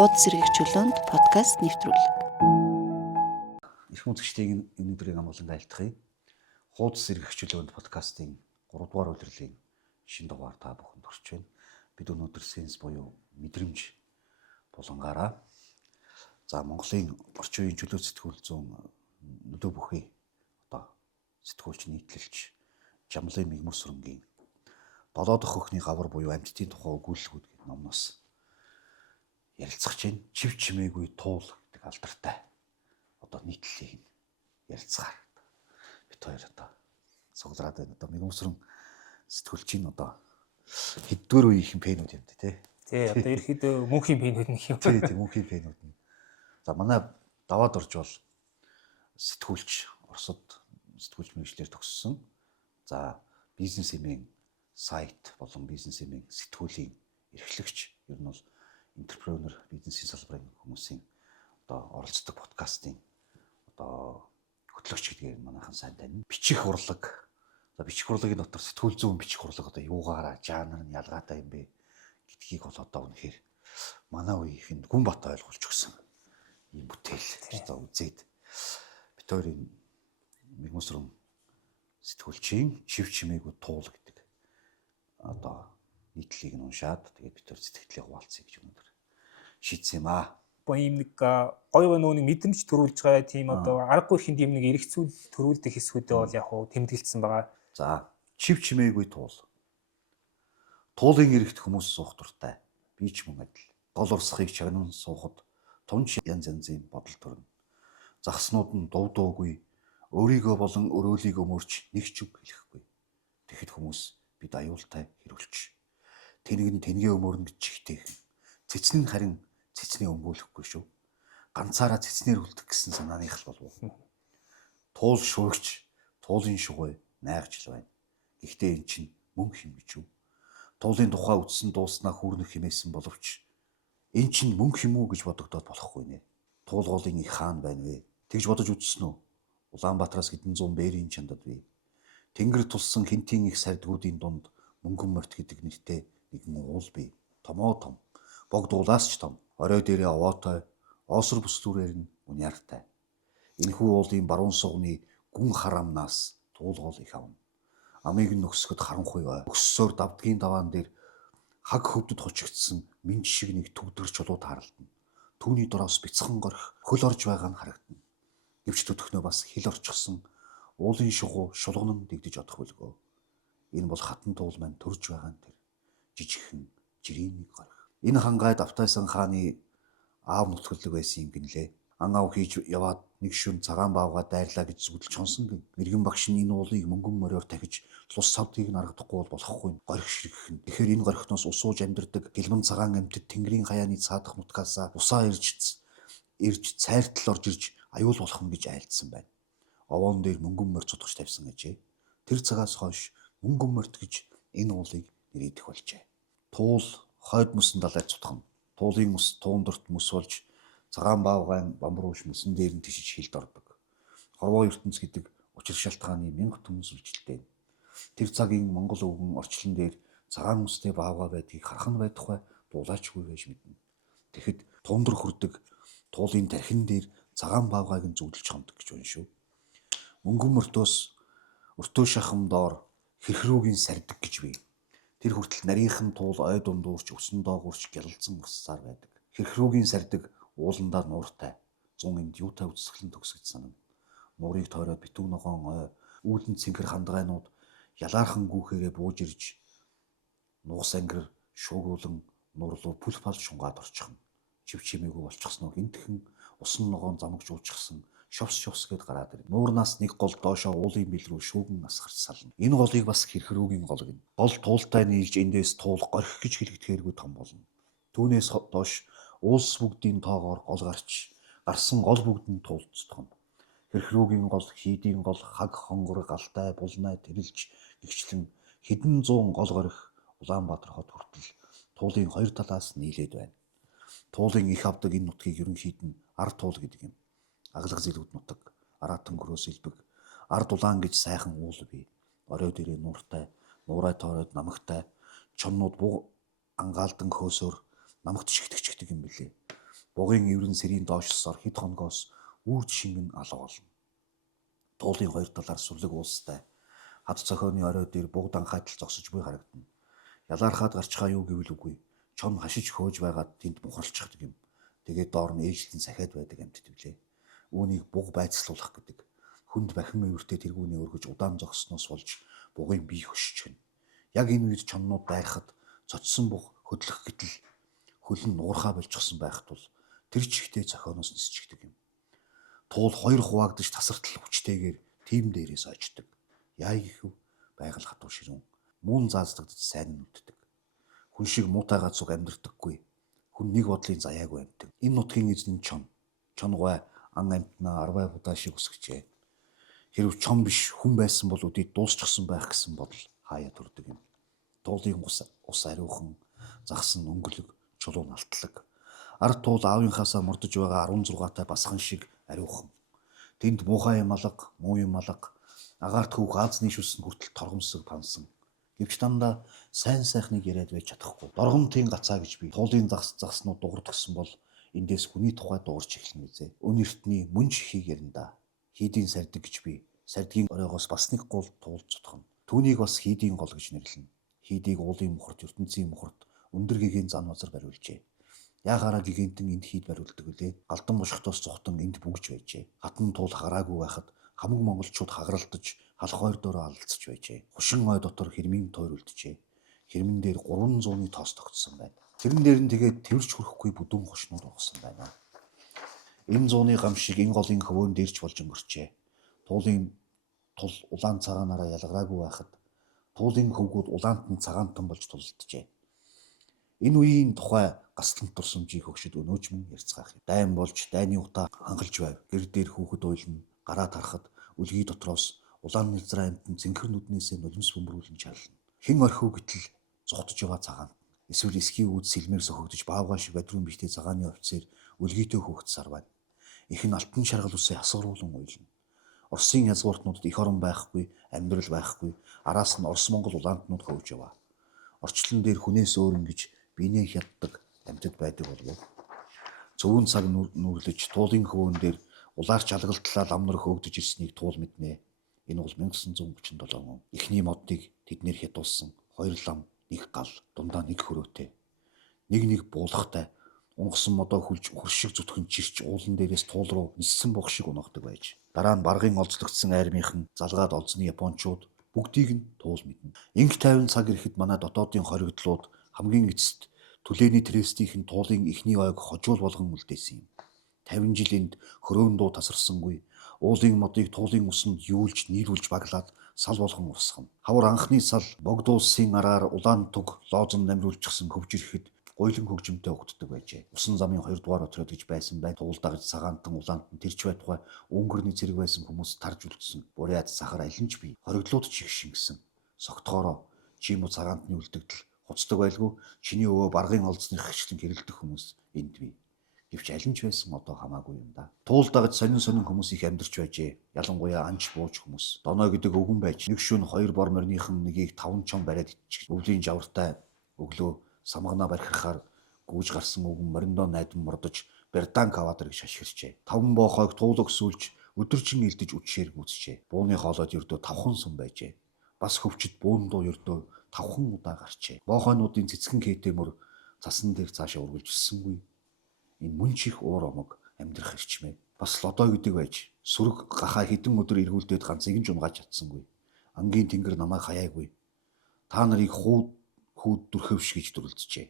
Хуудас сэргийгчлөөнд подкаст нэвтрүүлэг. Эрхэм үзэгчдийн өнөөдрийн амгалан айлтгая. Хуудас сэргийгчлөөнд подкастын 3 дугаар улирлын шинэ дугаар та бүхэнд хүрч байна. Бид өнөөдөр сенс буюу мэдрэмж булангаараа Монголын орчин үеийн чөлөө сэтгүүл зүүн нөлөө бүхий сэтгүүлч нийтлэлч Жамлын Мигмар Сүрэнгийн 7 дахь хөхний гавар буюу амьтдын тухай өгүүлэлгүүд гэх номноос ярилцах чинь чив чимээгүй туул гэдэг алдартай нийтлэлийг ярилцгаар бит хоёр суглаад байна. Мигмар Сүрэн сэтгүүлчийн хэддүгээр үеийн пэнүүд юм тий. Тий, ерөөхдөө мөнхийн пэнүүд нэг юм. Тий, мөнхийн пэнүүд нь. Манай даваад орж бол сэтгүүлч Оросд сэтгүүлч мэргэжлэр төгссөн. Бизнес эмийн сайт болон бизнес эмийн сэтгүүлийн эрхлэгч ер нь бол энтерпренер бизнесийн салбарын хүмүүсийн оролцдог подкастын хөтлөгч гэдгээр манайхан сайн тань. Бичих урлаг. Бичих урлагийн дотор сэтгүүл зүүн бичих урлаг юугаараа жанр нь ялгаатай юм бэ гэдгийг бол үнэхээр манай үеийнхэн гүн бат ойлгуулж өгсөн ийм бүтээл үзээд бит хоёрын Мигмар Сүрэн сэтгүүлчийн чив чимээгүй туул гэдэг нийтлэлийг нь уншаад тэгээд бит хоёр сэтгэлээ хуваалцъя гэж өнөөдөр шийдсэн юм аа. Ийм нэг гоё нэг мэдрэмж төрүүлж байгаа тийм аргагүй ихэнд юм нэг эргэцүүл төрүүлдэг хэсгүүдээ бол яг хуу тэмдэглэсэн байгаа. Чив чимээгүй туул. Туулын эрэгт хүмүүс суух дуртай. Би ч мөн адил. Гол урсахыг чагнан суухад тунч янз янзын бодол төрнө. Загснууд нь дув дуугүй, өөрийгөө болон өрөөлийг өмөрч нэг ч үг хэлэхгүй. Тэгэхэд хүмүүс бид аюултай хэрүүлж. Тэнийг нь тэнгээ өмөрнө гэж чихтэйхэн. Цэцэн нь харин цэцнээ өмгөөлөхгүй шүү. Ганцаараа цэцнэр үлдэх гэсэн санааных л болов. Туул шуурч, туулын шугой найгч л байна. Гэхдээ эн чинь мөнх юм гэж юу? Туулын тухай үтсэн дууснаа хүүрнэх хэмээсэн боловч эн чинь мөнх юм уу гэж бодогдоод болохгүй нэ. Туул голын их хаан байна вэ? Тэгж бодож үзсэн үү? Улаанбаатараас хэдэн зуун бээрийн чандад бий. Тэнгэр тулсан хинтийн их сардгуудын дунд мөнгөн морт гэдэг нэртэй нэгэн уул бий. Томоо том, богд уулаас ч том, орой дээрээ овоотой, оосор бүслүүрээр нь уньяртай. Энэхүү уулын баруун сугны гүн харамнаас туул гол их авна. Амийг нь өксөхөд харанхуй бай. Өкссөөр давдгийн даваан дээр хаг хөвдөд хучигдсан минж шиг нэг төгдгөр чулуу тааралдана. Түүний дороос бяцхан горих хөл орж байгаа нь харагдана. Гэвч төдөхнөө бас хил орчихсон уулын шугуу шулган нь дэгдэж одох билгөө. Энэ бол хатан туул маань төрж байгаа нь тэр жижигхэн жирийн нэг горих. Энэ хангай Давтайсан хааны аав нутгалдаг байсан юм гинлээ. Ан ав хийж яваад нэг шүн цагаан баавга дайрлаа гэж зүгдэлж хонсон гин. Мэргэн багш нь энэ уулыг мөнгөн мориор тахиж лус савдгийг нь аргадахгүй бол болохгүй горих ширгэх нь. Тэгэхээр энэ горихноос усууж амьдардаг гэлмэн цагаан амьтад тэнгэрийн хаяаны цаадах нутгаасаа усаа ирж цайртал орж ирж аюул болох нь гэж айлдсан байна. Овоон дээр мөнгөн морь цутгаж тавьсан гэжээ. Тэр цагаас хойш мөнгөн морьт гэж энэ уулыг нэрийдэх болжээ. Туул хойд мөсөн далайд цутгана. Туулын мөс туундорт мөс болж цагаан баавгайн бамбарууш мөсөн дээр нь тишиж хилд ордог. Хорвоо ертөнц гэдэг учир шалтгааны мянга түмэн сүлжилтэй. Тэр цагийн Монгол өвгөн орчлон дээр цагаан мөстэй баавга байдгийг харах нь байдахгүй дуулаачгүй байж мэднэ. Тэгэхэд тундор хүрдэг туулын тархин дээр цагаан баавгайг нь зүгдэлж хондог гэж байна шүү. Мөнгөн мөртөөс өртөө шахам доор хэрхрүүгийн сардаг гэж бий. Тэр хүртэл нарийнхан туул ой дундуурч өсөн доогуурч гялалзан уссаар байдаг. Хэрхрүүгийн сардаг ууландаа нууртай. 100 энд юутай үсгэлэн төгсгөж санана. Нуурыг тойроод битүү ногоон ой, үүлэн цэнхэр хандгайнууд ялаархан гүүхээрээ бууж ирж нуус ангир шуугуулан нуурлуу бүл пал шунгаад орчихно. Чив чимээгүй болчихсноо гинтхэн усан ногоон замгж уучихсан шовс гэд гараад ирнэ. Нуурнаас нэг гол доошоо уулын бил рүү шүүгэн асгарч сална. Энэ голыг бас хэрхрүүгийн гол гэнэ. Гол туултай нийлж эндээс туул горих гэж хэлэгдэхээргүй том болно. Түүнээс доош уулс бүгдийн тоогоор гол гарсан гол бүгд нь туулцдгоно. Хэрхрүүгийн гол, хийдийн гол, хаг хонгор, галтай, булнай тэрэлж гихчлэн хэдэн зуун гол горих Улаанбаатар хот хүртэл туулын хоёр талаас нийлээд байна. Туулын их авдаг энэ нутгийг ерөнхийд нь ард туул гэдэг юм. Аглаг зэлгүүд нутаг, араатан гөрөөс илбэг, ард улаан гэж сайхан уул бий. Орой дээрээ нууртай, нуурай тоороод намагтай, чоннууд буу ангаалдан хөөсөөр намагт шигтгэж юм билээ. Бугын эврэн сэрийн доошлосоор хэд хоногоос үрд шингэн алга болно. Туулын хоёр талаар сүрлэг уулстай хад цохооны орой дээр буг данхайтал зогсож буй харагдана. Ялаархаад гарчхаа юу гэвэл үгүй. Чон хашиж хөөж байгаад тэнд мухарчдаг юм. Тэгээд доор нь ээжлэн сахиад байдаг амьтд билээ. Үүнийг буг байцлуулах гэдэг. Хүнд бахин өвөртэй тэргүүний өргөж удаан зогссноос болж бугын бие хөшчихнэ. Яг энэ үед чоннууд дайрахад цочсон буг хөдлөх гэтэл хөлн нуурхаа болчихсон байх тул тэр чихтэй цохооноос нисчихдэг юм. Туул хоёр хуваагдаж тасартал хүчтэйгээр тийм дээрээс очдог. Яа гэв байгаль хатуу ширүүн. Мөн заацдагдаж сайн нь үддэг. Хүн шиг муутай гацуг амьдрдаггүй. Хүн нэг бодлын заяагүй амьдаг. Энэ нутгийн эзэн чон гой ан амтнаа арвай будаа шиг үсгэжээ. Хэрв чон биш хүн байсан бол үдийд дуусчихсан байх гэсэн бодол хаяа төрдөг юм. Туулын ус ариухан, загсан өнгөлөг, чулуун алтлаг. Ард туул аавынхаасаа мурдж байгаа 16-тай басхан шиг ариухан. Тэнд муухай юм алга, муу юм алга, агаарт хүүх аазны шүсн хүртэл торгомсог пансан. Гэвч дандаа сайн сайхныг яриад байж чадахгүй. Доргомтын гацаа гэж би туулын загснууд дуурдгсан бол эндээс хүний тухай дуурч эхлэнэ үзээ. Өнөртний мөн чихийг ярина да. Хийдийн сардаг гэж би сардгийн оройгоос бас нэг гол туулж цутгана. Түүнийг бас хийдийн гол гэж нэрлэнэ. Хийдийг уулын мухарт, ертөнцийн мухарт өндөр гэгийн зан базар бариулжээ. Яагаараа гигантэн энд хийд бариулдаг үлээ. Галдан бошготоос цухтан энд бүгж байжээ. Хатан туул хараагүй байхад хамаг монголчууд хагаралдаж халах хоёр доороо алалцж байжээ. Хушин ой дотор хэрмийн тойр үлджээ. Хэрмэн дээр 300-ны тоос тогтсон байна. Тэрэн дээр нь тэгээд тэрвэрч хүрэхгүй бүдүүн хушнууд угсан байна. Энэ зууны гам шиг энэ голын хөвөөн дээрч болж өнгөрчээ. Туулын тул улаан цагаанаараа ялгараагүй байхад туулын хөвгүүд улаантан цагаантан болж тулалджээ. Энэ үеийн тухай гаслан турсамжийг хөгшөд өнөөж мөн ярьцгаах юм. Дайн болж дайны утаа хангалж байв. Гэр дээр хүүхэд уйлна, гараа тарахад үлгий дотроос улаан нэлзраа амтэн цэнхэр нүднээсээ нулимс бөмбөрүүлэн чарлана. Хэн орхив гэтэл зугтж байгаа цагаан. Эсвэл эсхийн үүд сэлмээр сөхөгдөж баавгай шиг бадрын бихтэй цагааны офицер үлгийтэй хүүхэд сар байна. Их нь алтан шаргал үсээ хасгаруулan уйлна. Оросын язгууртнуудад их орон байхгүй, амьдрал байхгүй, араас нь Орос Монгол улаантнууд хөвж яваа. Орчлон дээр хүнээс өөр ингэж бинээ хятдаг амьтад байдаг болов. Зөвүүн цаг нүрлэж туулын хөвөн дээр улаарч алгалтлаа лам нар хөөгдөж ирснийг туул мэднэ. Энэ бол 1937 он. Эхний модыг тэднэр хятуулсан 2 лам, 1 гал, дундаа 1 хөрөөтэй. Нэг буулгатай унгасан модоо хүлж хөршиг зүтгэн чирч уулан дээрээс туул руу ниссэн бох шиг унгадаг байж. Дараа нь баргын олзлогдсон айрмынхан залгаад олзны японочууд бүгдийг нь туул мэднэ. Инх тайван цаг ирэхэд манай дотоодын хоригдлууд хамгийн эцэст түлээний трестийнхэн туулын эхний ойг хожуул болгон үлдээсэн юм. 50 жилинд хөрөөн дуу тасарсангүй. Уулын модыг туулын усанд юулж нийлүүлж баглаад сал болгон урсгана. Хавар анхны сал богдуулсын араар улаан туг лоозон намруулчихсан хөвж ирэхэд гойлон хөгжимтэй угтдаг байжээ. Усан замын 2 дугаар отряд гэж байсан бай. Туул дагж цагаантан улаантан тэрч бай тухай өнгөрний зэрэг байсан хүмүүс тарж үлдсэн. Буряд сахар алинч бий. Хоригдлууд чих шингэсэн. Согтгоороо чимүү цагаантны үлдэгдэл хуцдаг байлгүй. Чиний өвөө баргын олзны хэгчлэн хэрэлдэх хүмүүс энд бий. Гэвч алинч байсан одоо хамаагүй юм да. Туул дагж сонин хүмүүс их амьдарч байжээ. Ялангуяа анч бууж хүмүүс. Доноо гэдэг өвгөн байж нэг шөнө 2 бор морныхан нэгийг 5 чон бариад иччих. Өвлийн жавартай өглөө самгана барихаар гүүж гарсан өвгөн мориндоо найдан мордож Берданк аваад ирэх шашгирчээ. 5 боохойг туул өгсүүлж өдөржин илдэж үдшээр гүйцжээ. Бууны хоолойд ердөө 5хан сум байжээ. Бас хөвчөд буундуу ердөө 5хан удаа гарчээ. Боохойнуудын цэцгэн кейтэмөр цасан дээр цаашаа үргэлжилсэнгүй. Энэ мөн чих уур омог амьдрах хэрчмээ. Бас лодой гэдэг байж сүрэг гахаа хэдэн өдөр эргүүлдээд ганц нэгэн ч унгааж чадсангүй. Ангийн тэнгэр намайг хаяагүй. Та нарыг хүүд дүрхэвш гэж дүрлэлцжээ.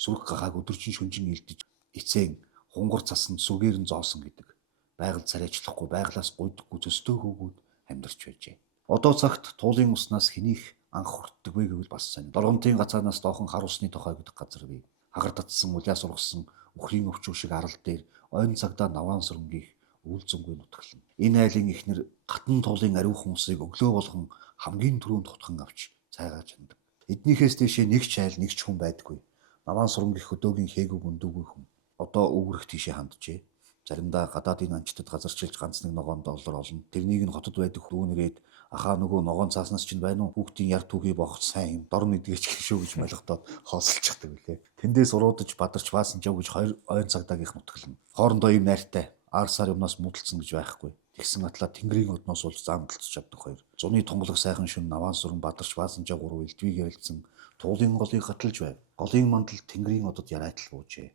Сүрэг гахааг өдөржин шүнжин илдэж эцээн хунгар цасанд сүгээр нь зоосон гэдэг. Байгаль царайчлахгүй байглаас гуйдаггүй төстөө хөөгүүд амьдарч байжээ. Одоо цагт туулын уснаас хэнийг анх хүртдэг вэ гэвэл бас сайн. Доргомтын гацаанаас доохон хар усны тохой гэдэг газар бий. Хагаар татсан улаас ургасан үхрийн өвчөө шиг арал дээр ойн цагдаа наваан сүрэнгийн үйлзэнгүй нутгална. Энэ айлын ихнэр гатан туулын ариухан усыг өглөө болгон хамгийн түрүүнд тутхан авч цайгааж хандаг. Эднийхээс дэшээ нэг ч айл нэг ч хүн байдаггүй. Наваан сүрэнгийн хөдөөгийн хээгүү гүндүүгүй хүн. Одоо өвгөрөх тийшээ ханджээ. Заримдаа гадаадын анчтад газарчилж ганц нэг ногоон доллар олно. Тэрнийг нь хотод байдаг дүүнэрээд Ахаа нөгөө ногоон цааснаас чинь байна уу? Хүүхдийн яр түүхий бохот сайн юм. Дор нэгдгээч шүү гэж ойлгодоод хоосолчихдаг үлээ. Тэндээс уруудаж бадарч баасан жав гэж хоёр ойн цагдаагийнх нутгална. Хоорондоо юм найртай. Арсаар юмнаас муудалцсан гэж байхгүй. Тэгсэн атлаа тэнгэрийн одноос бол зам гэлцэж чаддаг хоёр. Зуны тунгалаг сайхан шүн наваан сүрэн бадарч баасан жав гурав элдвийг ярилцсан туулын голыг гаталж байв. Голын мандал тэнгэрийн одод ярайтал буужээ.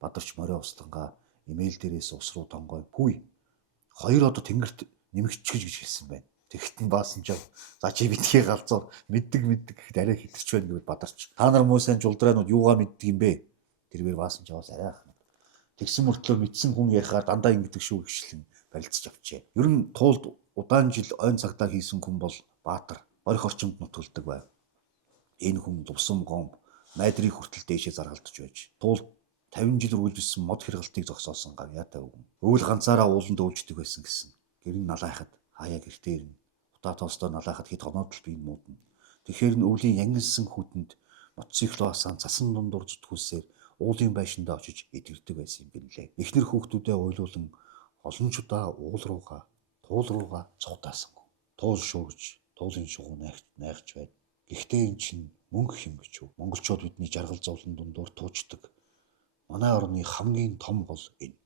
Бадарч морио услангаа имэйл дээрээс ус руу тонгой. Хүй. Хоёр одоо тэнгэрт нэмэгдчихэж гэж хэлсэн байна. Тэгтэн баасан жав. За чи битгий галзуу мэддэг гэхэд арай хитэрч байна гэвэл бадарч. Та нар муу сайн жулдраанууд юугаа мэддэг юм бэ? Тэрээр баасан жаваас арай ах. Тэгсэн мөртлөө мэдсэн хүн ярихаар дандаа ингэдэг шүү гिचлэн барилцж авчээ. Ер нь туулд удаан жил ойн цагтаа хийсэн хүн бол баатар, орих орчимд нутгалдаг байв. Энэ хүн лувсан гом, майдрыг хүртэл дээшээ заргалдаж байж. Туулд 50 жил үргэлжилсэн мод хэрэглэлтийг зогсоосон гавьяатай өгөн. Өвөл ганцаараа ууланд өвждөг байсан гэсэн. Гэр нь налайхад хаяа гэртээ ирнэ. Утаа тоостой налайхад хэд хоноод л би муудна. Тэгэхээр нь өвлийн янгилсан хүүтэнд мотоцикл басаан цасан дундуур зүтгүүлсээр уулын байшиндаа очиж эдгэрдэг байсан юм бинлээ. Эхнэр хүүхдүүдээ уйлуулан олон чудаа уул руугаа, туул руугаа цугтаасан. Туул шүүж, туулын шугуу найхаж байд. Гэхдээ эн чинь мөнгө хэм гэж юу? Монголчууд бидний жаргал зовлон дундуур туучдаг. Манай орны хамгийн том гол энэ.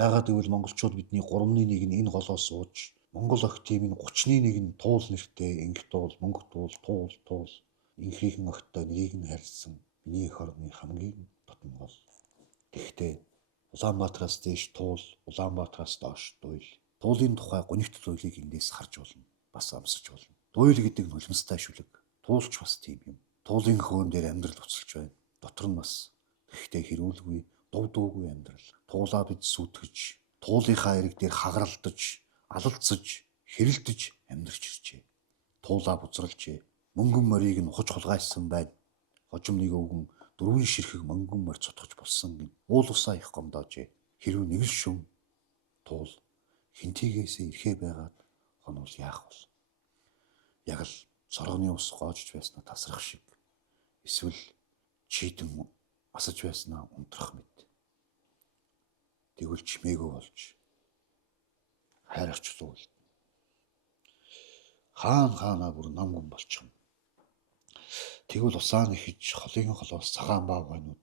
Яагаад гэвэл монголчууд бидний 3-ны 1 нь энэ голоос сууж, Монгол охтын 30-ны 1 нь туул нэртэй инх туул, мөнгө туул, инхрийн охтой нэрийг нь харьсан миний эх орны хамгийн тотон гол. Гэхдээ Улаанбаатараас дээш туул, Улаанбаатараас доош дуйл. Туулын тухай гонигт туйлыг эндээс харж болно, бас амсаж болно. Дуйл гэдэг нь нулимстай шүлэг. Туулч бас тийм юм. Туулын хөөн дээр амьдрал уцалж байна. Дотор нь бас гэхдээ хэрүүлгүй, дуугүй амьдрал. Туулаа бид сүтгэж, туулынхаа эрэг дээр хагаралдаж, алалцаж, хэрэлдэж амьдарч иржээ. Туулаа бузралжээ. Мөнгөн морийг нь ухаж хулгайсан байна. Хожимныг өвгөн 4 ширхэг мөнгөн морь цутгаж болсон гин. Уул усаа их гомдоожээ. Хэрвээ нэг л шүн туул хинтийгээсээ ирэхээ байгаад хонвол яах вэ? Яг л цоргоны ус гоожж байснаа тасрах шиг. Эсвэл чийдэн асаж байснаа унтрах мэт. Тэгвэл чимээгүй болж хайрч луул. Хаанаа бүр намгүн болчихно. Тэгвэл усаан ихэж холын холоос цагаан баа гойнууд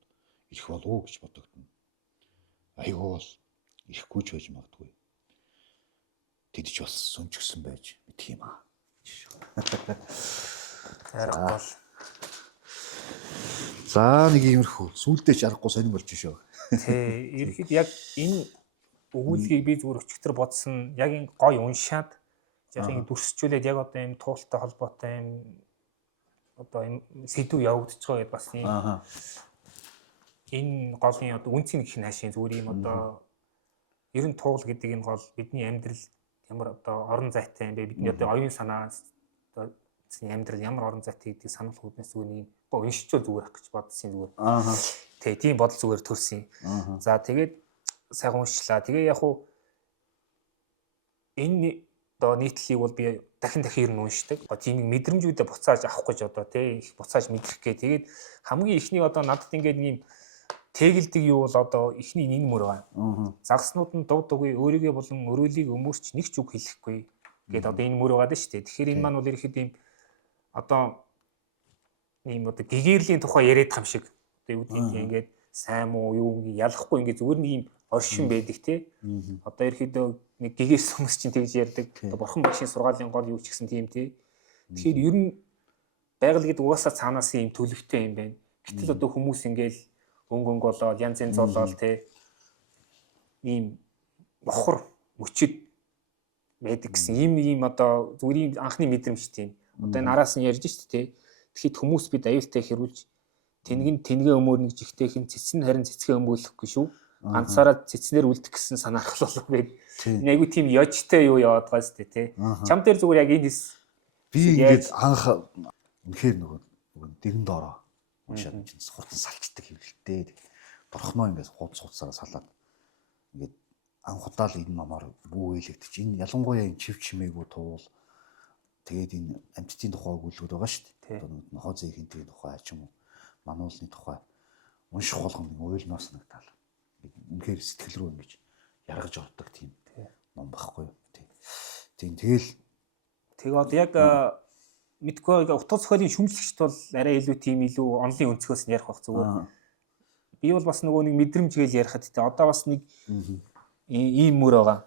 ирэх болов гэж бодогдно. Айгүй бол ирэхгүй ч байж магадгүй. Тэд ч бас сүнчгсэн байж мэдх юм аа. Аргагүй. За нэг иймэрхүү сүулдэ ч аргагүй сонирм болж шүү. Тэ ерхэд яг энэ өгүүлгийг би зүгээр өчигдөр бодсон яг энэ гой уншаад яг ингэ дүрсчүүлээд яг одоо юм туултай холбоотой юм одоо юм сэдв явагдаж байгаа гэдээ бас юм. Энэ голын одоо үнцийн гэх наашийн зүгээр юм одоо ер нь туул гэдэг энэ гол бидний амьдрал ямар одоо орон зайтай юм бэ? Бидний одоо оюун санаа одоо амьдрал ямар орон зайтай гэдгийг санал хүднээс зүгээр нэг уншичвал зүгээр ах гэж бодсон зүгээр. Тэгээ тийм бодол зүгээр төрсөн. За тэгээд сайхан уншлаа. Тэгээ яг уу энэ одоо нийтлэлийг бол би дахин ер нь уншдаг. Одоо тийм мэдрэмжүүдээ буцааж авах гэж одоо тий их буцааж мэдрэх гээ. Тэгээд хамгийн ихний одоо надад ингээд нэг юм тэгэлдэг юу бол одоо ихний энэ мөр байгаа. Загаснууд нь дуг дугуй өөрийгөө болон өрөөлийг өмөрч нэг ч үг хэлэхгүй гэдэг одоо энэ мөр байгаа шүү дээ. Тэгэхээр энэ маань бол ерөөхдөө ийм одоо ийм одоо гэгэрлийн тухай яриад байгаа юм шиг. Одоо юу гэдэг ингээд сайн муу юу ялахгүй ингээд зүгээр нэг юм оршин байдаг тий. Одоо ерөөхдөө нэг гэгээс хүмүүс чинь тэгж ярьдаг. Одоо бурхан багшийн сургаалын гол юу ч гэсэн тийм тий. Тэгэхээр ер нь байгаль гэдэг угаасаа цаанаас ийм төлөвтэй юм байна. Гэтэл одоо хүмүүс ингээд өнгө болоод янз янз болоод тий. Ийм бохор мөчөд байдаг гэсэн ийм одоо зүгээр ийм анхны мэдрэмж тийм. Одоо энэ араас нь ярьж шүү дээ тий. Тэгэхэд хүмүүс бид аюултай хэрүүлж тэнгээ өмөрнө гэж ихтэйхэн цэцэн харин цэцгээ өмгөөлөхгүй шүү. Ганцаараа цэцнэр үлдэх гэсэн санаархал болов байд. Энэ айгу тийм ёжтой юу яваад байгаа шүү дээ тий. Чам дээр зүгээр яг энэ би ингээд анх үнэхээр нөгөө дэрэн доороо уншаад чинь хурдан салчдаг хэвлэлтэй. Борхноо ингээд хуцаараа салаад ингээд анх удаал энэ номоор бүү хэлэгдэж энэ ялангуяа энэ чив чимээгүй туул тэгээд энэ амьтдын тухай өгүүлбэр байгаа шүү дээ. Одоо нохоо зээхинтийн тухай ч юм уу мануулны тухай унших болгоно уйлноо санагдал. Үнэхээр сэтгэл рүү ингэж яргаж ордог тийм ном багхгүй юу. Тийм тэгэл Тэгээ одоо яг мэдгүй утга зохиолын шүмжлэгчд бол арай илүү тийм илүү онлын өнцгөөс нь ярих байх зүгээр. Би бол бас нөгөө нэг мэдрэмж гээл ярихад те одоо бас нэг ийм мөр байгаа.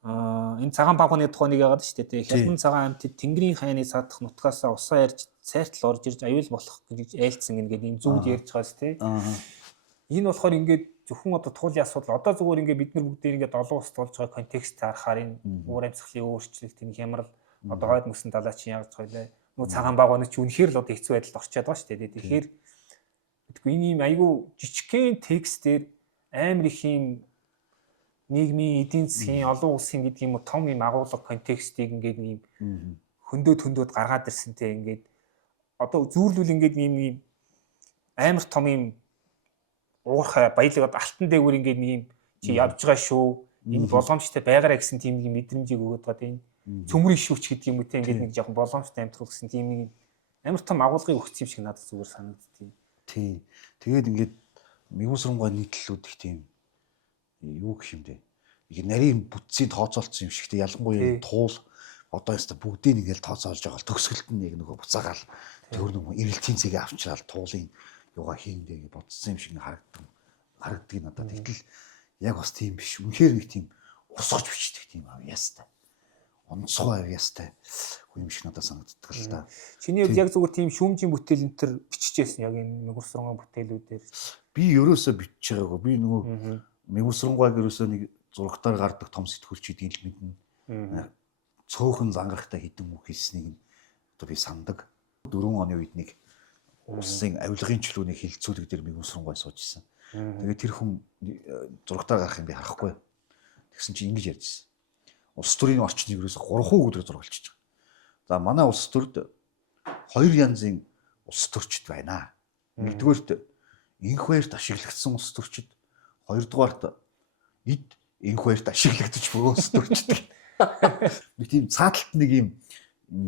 Энэ цагаан багууны тухай нэг яагаад шүү дээ. Хятад цагаан амьтад Тэнгэрийн хайны саадах нутгаасаа усаа ярьж цайртал орж ирж аюул болох гэж айлцсан ингээд ийм зүуд ярьж байгаас те. Энэ болохоор ингээд зөвхөн одоо туулын асуудал одоо зүгээр ингээд бид нар бүгдээ ингээд олон улсад болж байгаа контекст харахаар энэ уур амьсгалын өөрчлөлт энэ хямрал одоо хойд мөсөн далаа чи яаж хойлоо нөгөө цагаан багууны чи үнэхээр л одоо хэцүү байдалд орчод байгаа шүү дээ. Тэгэхээр мэдгүй энэ ийм айгүй жижигхэн текстээр амар их ийм нийгмийн эдийн засгийн олон улсын гэдэг юм уу том ийм агуулга контекстийг ингээд ийм хөндөд гаргаад ирсэнтэй ингээд одоо зүүрлүүл ингээд ийм амар том ийм уурхай баялаг алтан дээгүүр ингээд ийм чи явж байгаа шүү энэ боломжтой байгаарэ гэсэн тийм нэг мэдрэмжийг өгöd байгаа тийм цөмрийн шүүч гэдэг юм уу те ингээд нэг жоохон боломжтой амьдрал гэсэн тийм нэг амар том агуулгыг өгсөн юм шиг надад зүгээр санагдтыг. Тий. Тэгээд ингээд мигусрангой нийтлэлүүд их тийм юу гэх юм бэ? Их нарийн бүтцийн тооцоолцсон юм шигтэй ялангуяа туул одоо яста бүгдийг ингээл тооцоолж байгаа төгсгөлт нь яг нөгөө буцаагаал тэр нөгөө эрэлтийн цэгээ авчраал туулын юугаа хийндэ гэж бодсон юм шиг харагддаг надад. Тэгтэл яг бас тийм биш. Үнэхээр нэг тийм усгаж бичдэг тийм ястай. Онцгой ястай юм шиг надад санагддаг л да. Чиний хувьд яг зүгээр тийм шүүмжийн бүтээл энэ төр биччихсэн яг энэ мигусрангой бүтээлүүдээр. Би ерөөсөө бичиж байгаагүй. Би нөгөө мигусрангойг ерөөсөө нэг зурагтаар гардаг том сэтгүүлч гэдэг л мэднэ. Цөөхөн зангарахтай хідэн үг хэлснийг одоо би сандаг. 4 оны үед нэг улсын авилгын чөлөөний хилцүүлэг дээр мигусрангой сууж исэн. Тэгээд тэр хүн зурагтаар гарах юм би харахгүй. Тэгсэн чинь ингэж ярьжсэн. Улс төрийн орчныг ерөөсө 3 өдрөөр зургалчиж байгаа. За манай улс төрд 2 янзын улс төрчд байна. Нэгдүгээрт энх баярт ашиглагдсан улс төрчд, хоёрдугаарт эд энх баярт ашиглагдаж буй улс төрчд. Нэг тийм цааталт нэг юм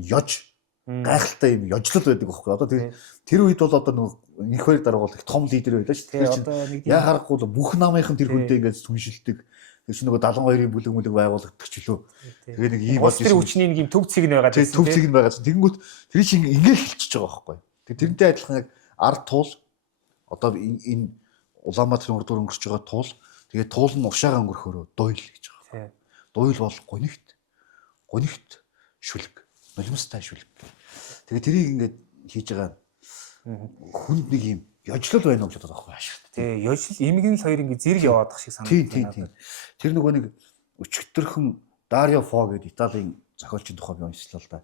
ёж гайхалтай юм ёжлол байдаг байхгүй. Одоо тэр үед бол одоо нөгөө энх баяр дарга бол их том лидер байлаа шүү дээ. Яг харахгүй бүх намынхан тэр хүнтэй ингэж түншилдэг. Тэр чинь нөгөө 72-ийн бүлэг байгуулагдах ч лөө. Тэгээ нэг ийм болж тэр хүчний нэг юм төв цэг нь байгаа гэсэн. Төв цэг нь байгаа. Тэгэнгүүт тэр чинь ингээл хэлчихэж байгаа байхгүй. Тэгээ тэрнтэй адилхан яг ард туул одоо энэ Улаанбаатарын урд дүр өнгөрч байгаа туул тэгээ туул нь ушаага өнгөрөхөөрөө дуйл гэж байгаа. Дуйл бол гунигт шүлэг, нулимстай шүлэг. Тэгээ тэрийг ингээд хийж байгаа хүнд нэг юм ёжлол байна уу гэж бодоод байгаа шүү дээ. Тий, ёжлол эмгэн л хоёр ингээд зэрэг яваад байгаа шиг санагдаж байна. Тэр нөгөө нэг өчигдөрхөн Dario Fo гэдэг Италийн зохиолчийн тухай би уншлаа л да.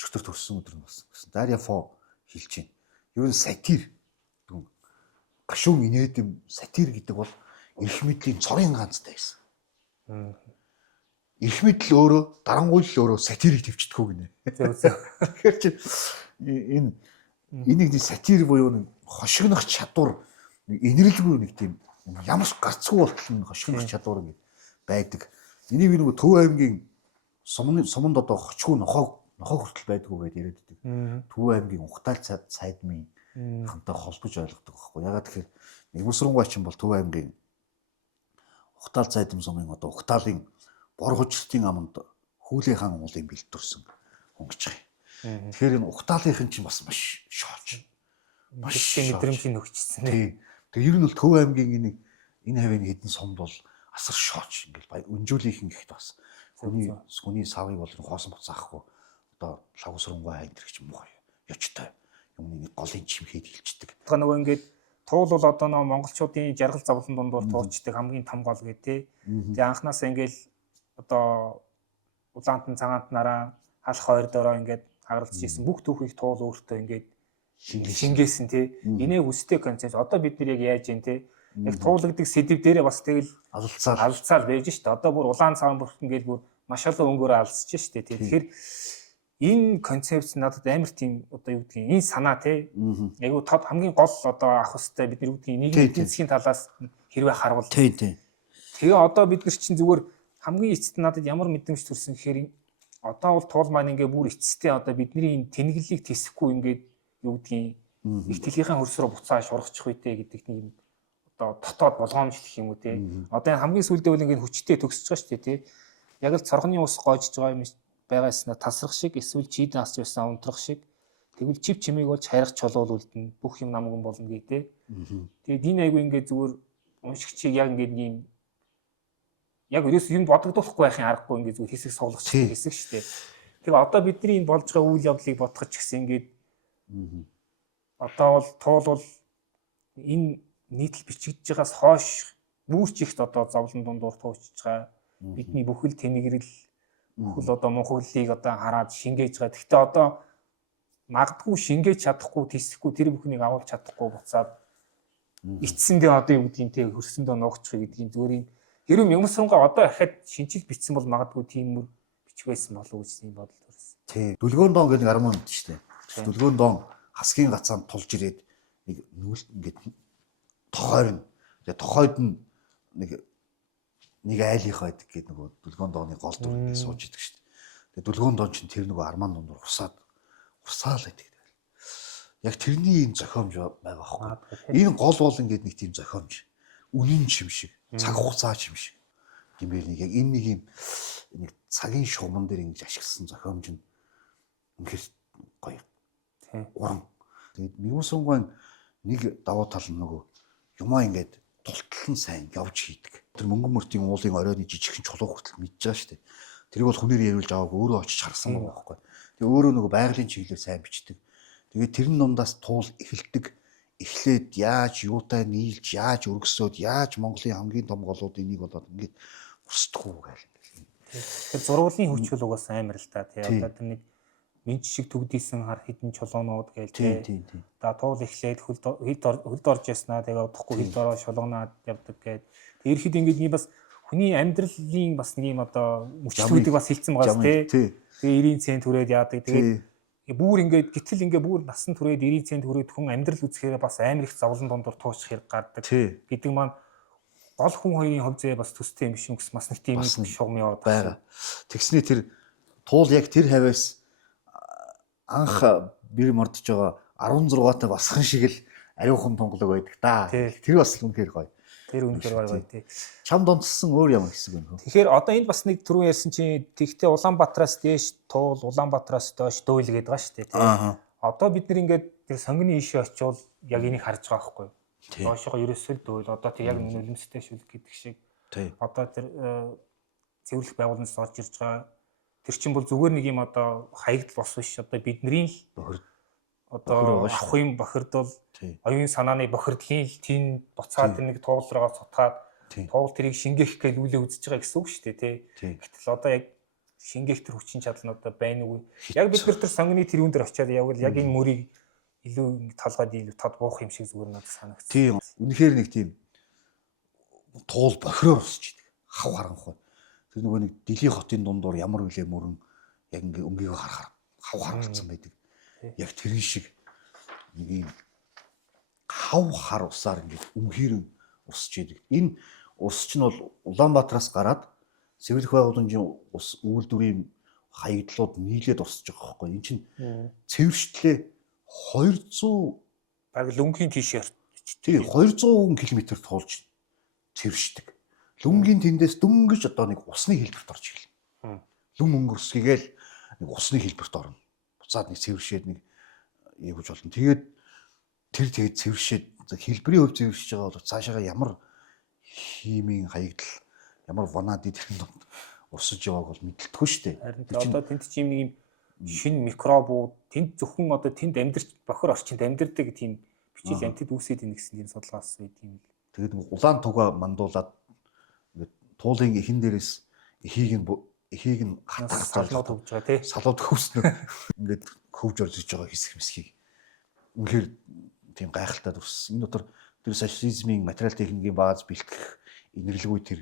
Өчигдөр төрсөн өдөр нь болсон гэсэн. Dario Fo хэлж байна. Ер нь сатир гашуун инээдэм сатир гэдэг бол эрх мэдлийн цорын ганцтай гэсэн. Эрх мэдл өөрөө дарангуйл өөрөө сатирыг төвчдгөө гинэ. Тэгэхээр чи энэ нэг сатир буюу нэг хошигнох чадвар инэрлгүй нэг тийм ямар ч гарцгүй болтол хошигнох чадвар ингэ байдаг. Энийг би нөгөө Төв аймгийн суманд одоо хочгүй нохоо хүртэл байдгүй гэдээ яриад байдаг. Төв аймгийн Ухтаал цайдмын хамтаа холбож ойлгодог байхгүй. Ягаад тэгэхээр мигусрангой чинь бол Төв аймгийн Ухтаал цайдам сумын одоо Ухтаалын бор хужиртын аманд Хүлээ хаан уулын бэлтүрсэн өнгөж байгаа. Тэгэхээр энэ Ухтаалынхын чинь бас маш шооч. Маш мэдрэмжийг өгчсэн. Тэгээ ер нь бол Төв аймгийн энэ хавийн хэдэн сумд бол асар шооч ингээл өнжүүлийнхэн ихт бас хүний савыг бол хоосон буцаахгүй одоо лагусрангой хайн тэрч муу ёчтой юмны нэг голын чимхээд хэлцдэг. Тэгээ нөгөө ингээд туул бол одоо нөгөө монголчуудын жаргал завлан дундуур туучдаг хамгийн том гол гэдэг. Тэгээ анханасаа ингээл одоо улаантан цагаантнараа халах хоёр дороо ингээд хагаралцж ирсэн бүх түүхийг туул өөртөө ингээд шингээсэн тий. Инээ хүстэй концепт одоо бид нар яг яаж юм тий. Яг туулагддаг сэдв дээрээ бас тэгэл алцаал байж штэ. Одоо бүр улаан цагаан бүрт ингээд бүр маш олон өнгөөр алцж штэ тий. Тэгэхээр энэ концепт надад амар тийм одоо юу гэдгийг энэ санаа тий. Айгу тод хамгийн гол одоо авах хэвээр бид нар юу гэдгийг нийгмийн эдийн засгийн талаас хэрвээ харвал тий. Тэгээ одоо бид нар чинь зүгээр хамгийн эцэст надад ямар мэдрэмж төрсөн гэхээр одоо бол туул маань ингээд бүр эцэстээ одоо бидний энэ тэнэглэлийг тэсэхгүй ингээд юу гэдгийг их дэлхийн хөрс рүү буцааж ургачих үедээ гэдэг нэг одоо дотоод болгоомж гэх юм уу тий. Одоо хамгийн сүүлдээ бол ингээд хүчтэй төгсөж байгаа шүү дээ тий. Яг л цоргоны ус гоожж байгаа юм байгааснаа тасрах шиг эсвэл чийдэн асч байсан унтрах шиг тэгвэл чив чимээг болж хайрах чолоол үлдэнэ. Бүх юм намган болно гэдэг. Тэгээд энэ айгу ингээд зүгээр уншигчийг яг ингээд ийм яг ерөөс юм бодогдуулахгүй байхын аргагүй ингээд зүгээр хэсэг суулгах хэсэг шүү дээ. Тэгээ одоо бидний энэ болж байгаа үйл явдлыг бодох ч гэсэн ингээд одоо бол туул бол энэ нийтлэл бичигдэж байгаас хойш бүрч ихт одоо зовлон дундуур туучж байгаа бидний бүхэл тэнэгрэл бүхэл одоо мунхаглалыг одоо хараад шингээж байгаа. Гэхдээ одоо магадгүй шингээж чадахгүй тийсэхгүй тэр бүхнийг агуулж чадахгүй буцаад эцсэндээ одоо юу гэдгийг те хөрсөндөө нуугчих гэдгийг зүгээр юм хэрвээ юмсрангаа одоо ахад шинжил бичсэн бол магадгүй тийм мөр бичих байсан болов уу гэсэн бодол төрсөн. Тий. Дүлгөөн доон гэдэг нэг арман мэд шүү дээ. Дүлгөөн доон хасгийн гацаанд тулж ирээд нэг нүүл ингээд тохойрно. Тэгээ тохойд нь нэг айлынх байдаг гэдэг нөгөө дүлгөөн дооны гол дүр сууж идэг шүү дээ. Тэгээ дүлгөөн доон чинь тэр нөгөө арман дундуур урсаал байдаг. Яг тэрний энэ зохиомж байгаа байхгүй. Энэ гол бол ингээд нэг тийм зохиомж. Үнэн юм шиг, цаг хугацаа юм шиг. Гэмээр нэг яг энэ нэг цагийн шугамн дээр ингэж ашигласан зохиомж нь үнэхээр гоё. Уран. Тэгээд Мигмусонгой нэг давуу тал нь нөгөө юмаа ингээд тултлан сайн явж хийдэг. Тэр мөнгөн мөртийн уулын оройны жижигхэн чулуу хүртэл мэдж байгаа шүү дээ. Тэрийг бол хүнээр яриулж аваагүй өөрөө очиж харсан байгаа байхгүй. Тэгээ өөрөө нөгөө байгалийн чиглэлээр сайн бичдэг. Тэгээд тэрэн дундаас туул эхэлдэг. Эхлээд яаж юутай нийлж, яаж өргөсөөд, яаж Монголын хамгийн том голуудын нэг болоод ингээд урсдаггүй гээл. Тэгэхээр зургуулын хүч бол угаас амар л та тий. Одоо тэр нэг минь шиг төгдийсэн хар хідэн чулуунууд гээл тий. За туул эхлээд хөлд орж яснаа тэгээ удахгүй хөлд ороо шулуунаад явдаг гээд. Тэр ихэд ингээд нэг бас хүний амьдралын бас нэг юм одоо мөчлүүдийг бас хилцэн байгаас тий. Тэгээ 90 цент түрээд яадаг. Тэгээд бүр ингээд гítэл ингээд бүр насан түрээд 90 цент түрээд хүн амьдрал үзэхээр бас амар их зовлон дундуур туушх хэрэг гардаг гэдэг маань гол хүн хоёрын хувь зээ бас төстэй юм шиг бас нэг тийм шугам яваад байгаа. Тэгснээ тэр туул яг тэр хавьяас анх бэр мордож байгаа 16-тай басхан шиг л ариухан тунгалаг байдаг да. Тэр бас үнэхээр гоё. Тэр үнэхээр гоё тий. Чам донцсон өөр ямар хэсэг юм бэ? Тэгэхээр одоо энд бас нэг түрүү ярьсан чинь тэгтээ Улаанбаатараас дээш туул, Улаанбаатараас доош дөөл гэдэг байгаа шүү дээ тий. Одоо бид нэр ингээд тэр сонгоны ишээ очивол яг энийг харж байгаа байхгүй юу? Доошоо ерөөсөө дөөл одоо тий яг нулимстэй шүлэг гэдэг шиг. Одоо тэр цэвэрлэх байгууллагаас орж ирж байгаа тэр чинь бол зүгээр нэг юм одоо хаягдл бос биш одоо бидний л одоо ах юм бохирдол оюун санааны бохирдлын тийм буцаад нэг туул руугаа цутгаад туул тэрийг шингээх гэж үлээ үзэж байгаа гэсэн үг шүү дээ тий. Гэтэл одоо яг шингээх тэр хүчин чадал нь одоо байна уу? Яг бид нар тэр сонгоны тэрүүн дээр очиад явбал яг энэ мөрийг илүү толгойд илүү тод буух юм шиг зүгээр надад санагдсан. Тийм. Үнэхээр нэг тийм туул бохироор усч идэг. Хав харанхуй. Тэр нөгөө нэг Дэлхийн хотын дундуур ямар үлээ мөрөн яг ингээ өнгөйгөө харахаар хав харанхсан байдаг. Яг тэрэн шиг нэг юм хав хар усаар ингээ өмхийрэн усч идэг. Энэ ус чинь бол Улаанбаатараас гараад цэвэрлэх байгууламжийн ус үйлдвэрийн хаягдлууд нийлээд усч байгаа байхгүй. Энэ чинь цэвэрштлээ 200 баг лүнгийн тишэр. Тийм 200 км туулж цэвэршдэг. Лүнгийн тэндээс дөнгөж одоо нэг усны хэлбэрт орж ирнэ. Лүн өнгөрсгийгээл нэг усны хэлбэрт орно. Буцаад нэг цэвэршээд нэг юу гэж болно. Тэгээд цэвэршээд хэлбэрийн хөв цэвэршиж байгаа бол цаашаа ямар химийн хаягдал, ямар ванадын тэрэн донд урсаж байгааг бол мэдлэхгүй шүү дээ. Харин одоо тэнд чинь нэг юм шинэ микробууд тэнд зөвхөн одоо тэнд амьдарч бохир орчинд амьдардаг тийм бичил амтд үүсээд ийн гэсэн тийм судалгаас байт юм л. Тэгээд улаан туга мандуулаад ингээд туулын эхэн дээрээс эхийг нь хатгаж салнууд хөвж байгаа тий. Салууд хөвснө ингээд хөвж орж иж байгаа хэсэг мэсхийг үнэхээр тийм гайхалтай дүрс. Энэ дотор тэр социализмын материал техникийн бааз бэлтгэх энэрлэгүй тэр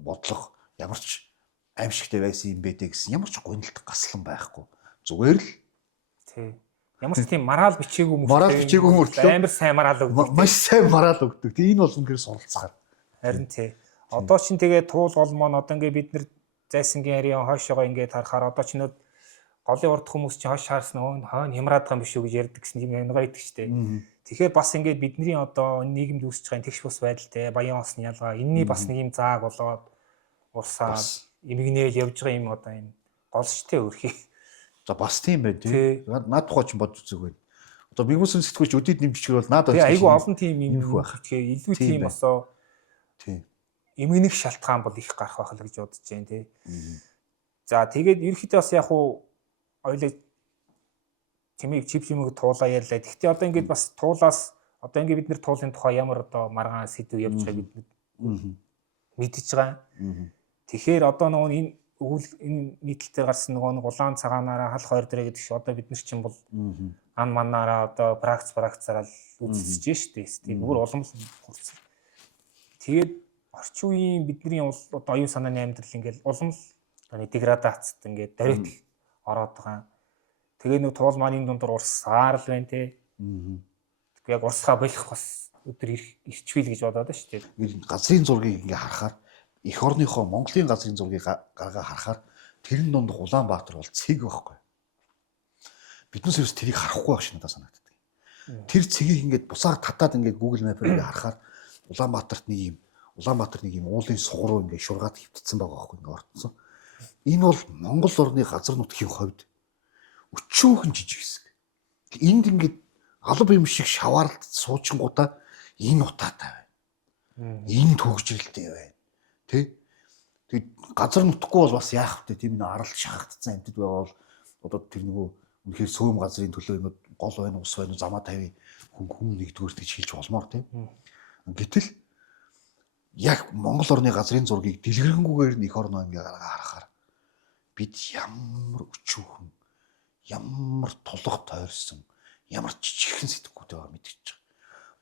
бодлого ямар ч аимшигтай байсан юм бэ гэсэн ямар ч гонилт гаслан байхгүй. Зүгээр л тий. Ямар ч тийм мараал бичээгүй мөртлөө амар сайн мараал өгдөг. Маш сайн мараал өгдөг. Тэгээ энэ бол үнэхээр суралцгаар. Харин тий. Одоо чинь тэгээ туул голмон одоо ингээ бид нар зайсангийн ариун хойшоогоо ингээд харахаар одоо ч нөт голын урд хүмүүс чи хойш хаарсан хойно хямраад байгаа юм биш үү гэж ярьдаг гэсэн юм янгай идэх штэ. Тэгэхээр бас ингээд бидний одоо нийгэмд үүсэж байгаа тэгш бус байдалтай баян осны ялгаа энэний бас нэг юм зааг болоод урсаад эмгэнээл явж байгаа юм одоо энэ гол штэ өөрхий. За бас тийм бай Тий. тий. Наад тухай ч бодож үзэг байна. Одоо бигмүсэн сэтгүүлч өдөрт нэмчихэр бол наад Тэгээ айгүй олон тийм юм нэмэх байх. Тэгээ илүү Тийм тийм бай. осоо Тий. эмгэнэх шалтгаан бол их гарах байх л гэж бодож байна тий. За тэгээд ерөөхдөө бас яг уу ойлоо чимийг чип чимийг туулаа ярьлаа. Гэхдээ одоо ингээд бас туулаас одоо ингээд бид нэр туулын тухай ямар одоо маргаан сэдв явж байгааг бид мэдчихэж байгаа. Тэгэхээр одоо нөгөө энэ энэ нийтлэл дээр гарсан нөгөө улаан цагаанаараа хал хоёр дээрээ гэдэг шиг одоо бид нар чинь бол ан манаараа одоо практицаараа л үзчихэж штэ. Тийм бүр улам хурцсан. Тэгээд орчин үеийн бидний одоо оюун санааны амьдрал ингээд улам л деградацт ингээд дарит ороод байгаа. Тэгээ нэг туул маань энэ дундор урсаар л байна те. Яг урсгаа болох бас өдөр ирчвэл гэж бодоод байна шүү дээ. Газрын зургийг ингээ харахаар эх орныхоо Монголын газрын зургийг гаргаа харахаар тэрэн дунд Улаанбаатар бол цэг байхгүй. Биднээс ерөөс тэрийг харахгүй байх шиг надад санагддаг. Тэр цэгийг ингээд бусаар татаад ингээд Google Map-аар харахаар Улаанбаатарт нэг юм уулын сугруу ингээд шургаад хөвтцсэн байгаа байхгүй ингээд ортсон. Энэ бол Монгол орны газар нутгийн хувьд өчөөхөн жижиг хэсэг. Энд ингээд алба юм шиг шаваарлт суучингуудаа энэ утаатай байна. Энэ төгжрэлтэй байна. Тэ? Тэгээд газар нутхгүй бол бас яах вэ? Тийм нэг аралж шахагдсан амьтад байгаа бол одоо тэр нөгөө үнэхээр сөөм газрын төлөө ингэ гол байна, ус байна, замаа тавь хүн нэгдүгээрт гэж хэлж болмоор тийм. Гэтэл яг Монгол орны газрын зургийг дэлгэрэнгүйгээр нь эх орноо ингээ харахаар бид ямар өчөөхөн, ямар тулах тойрсон, ямар жижигхэн сэтгүүтэй байгаа мэдчихэж байгаа.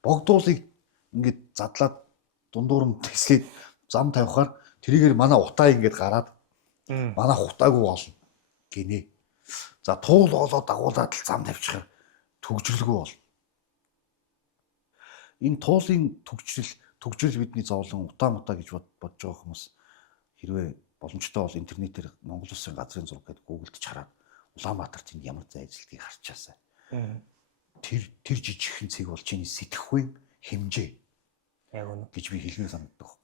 Богдуулыг ингээд задлаад дундуур нь тэслээд зам тавихаар тэрийгээр манай утаа ингээд гараад манай хутаагүй болно гинэ. За туул болоод дагуулад л зам тавьчихаар төгжрөлгүй болно. Энэ туулын төгжрөл бидний зовлон утаа гэж бодож байгаа хүмүүс хэрвээ боломжтой бол интернетээр Монгол Улсын газрын зураг гэдэг Google-д хараад Улаанбаатарт энэ ямар зайлшгүй харчаасаа. Тэр жижигхэн цэг бол чиний сэтгэхүйн хэмжээ. Яг үнэ гэж би хэлмээр санагддаг байна.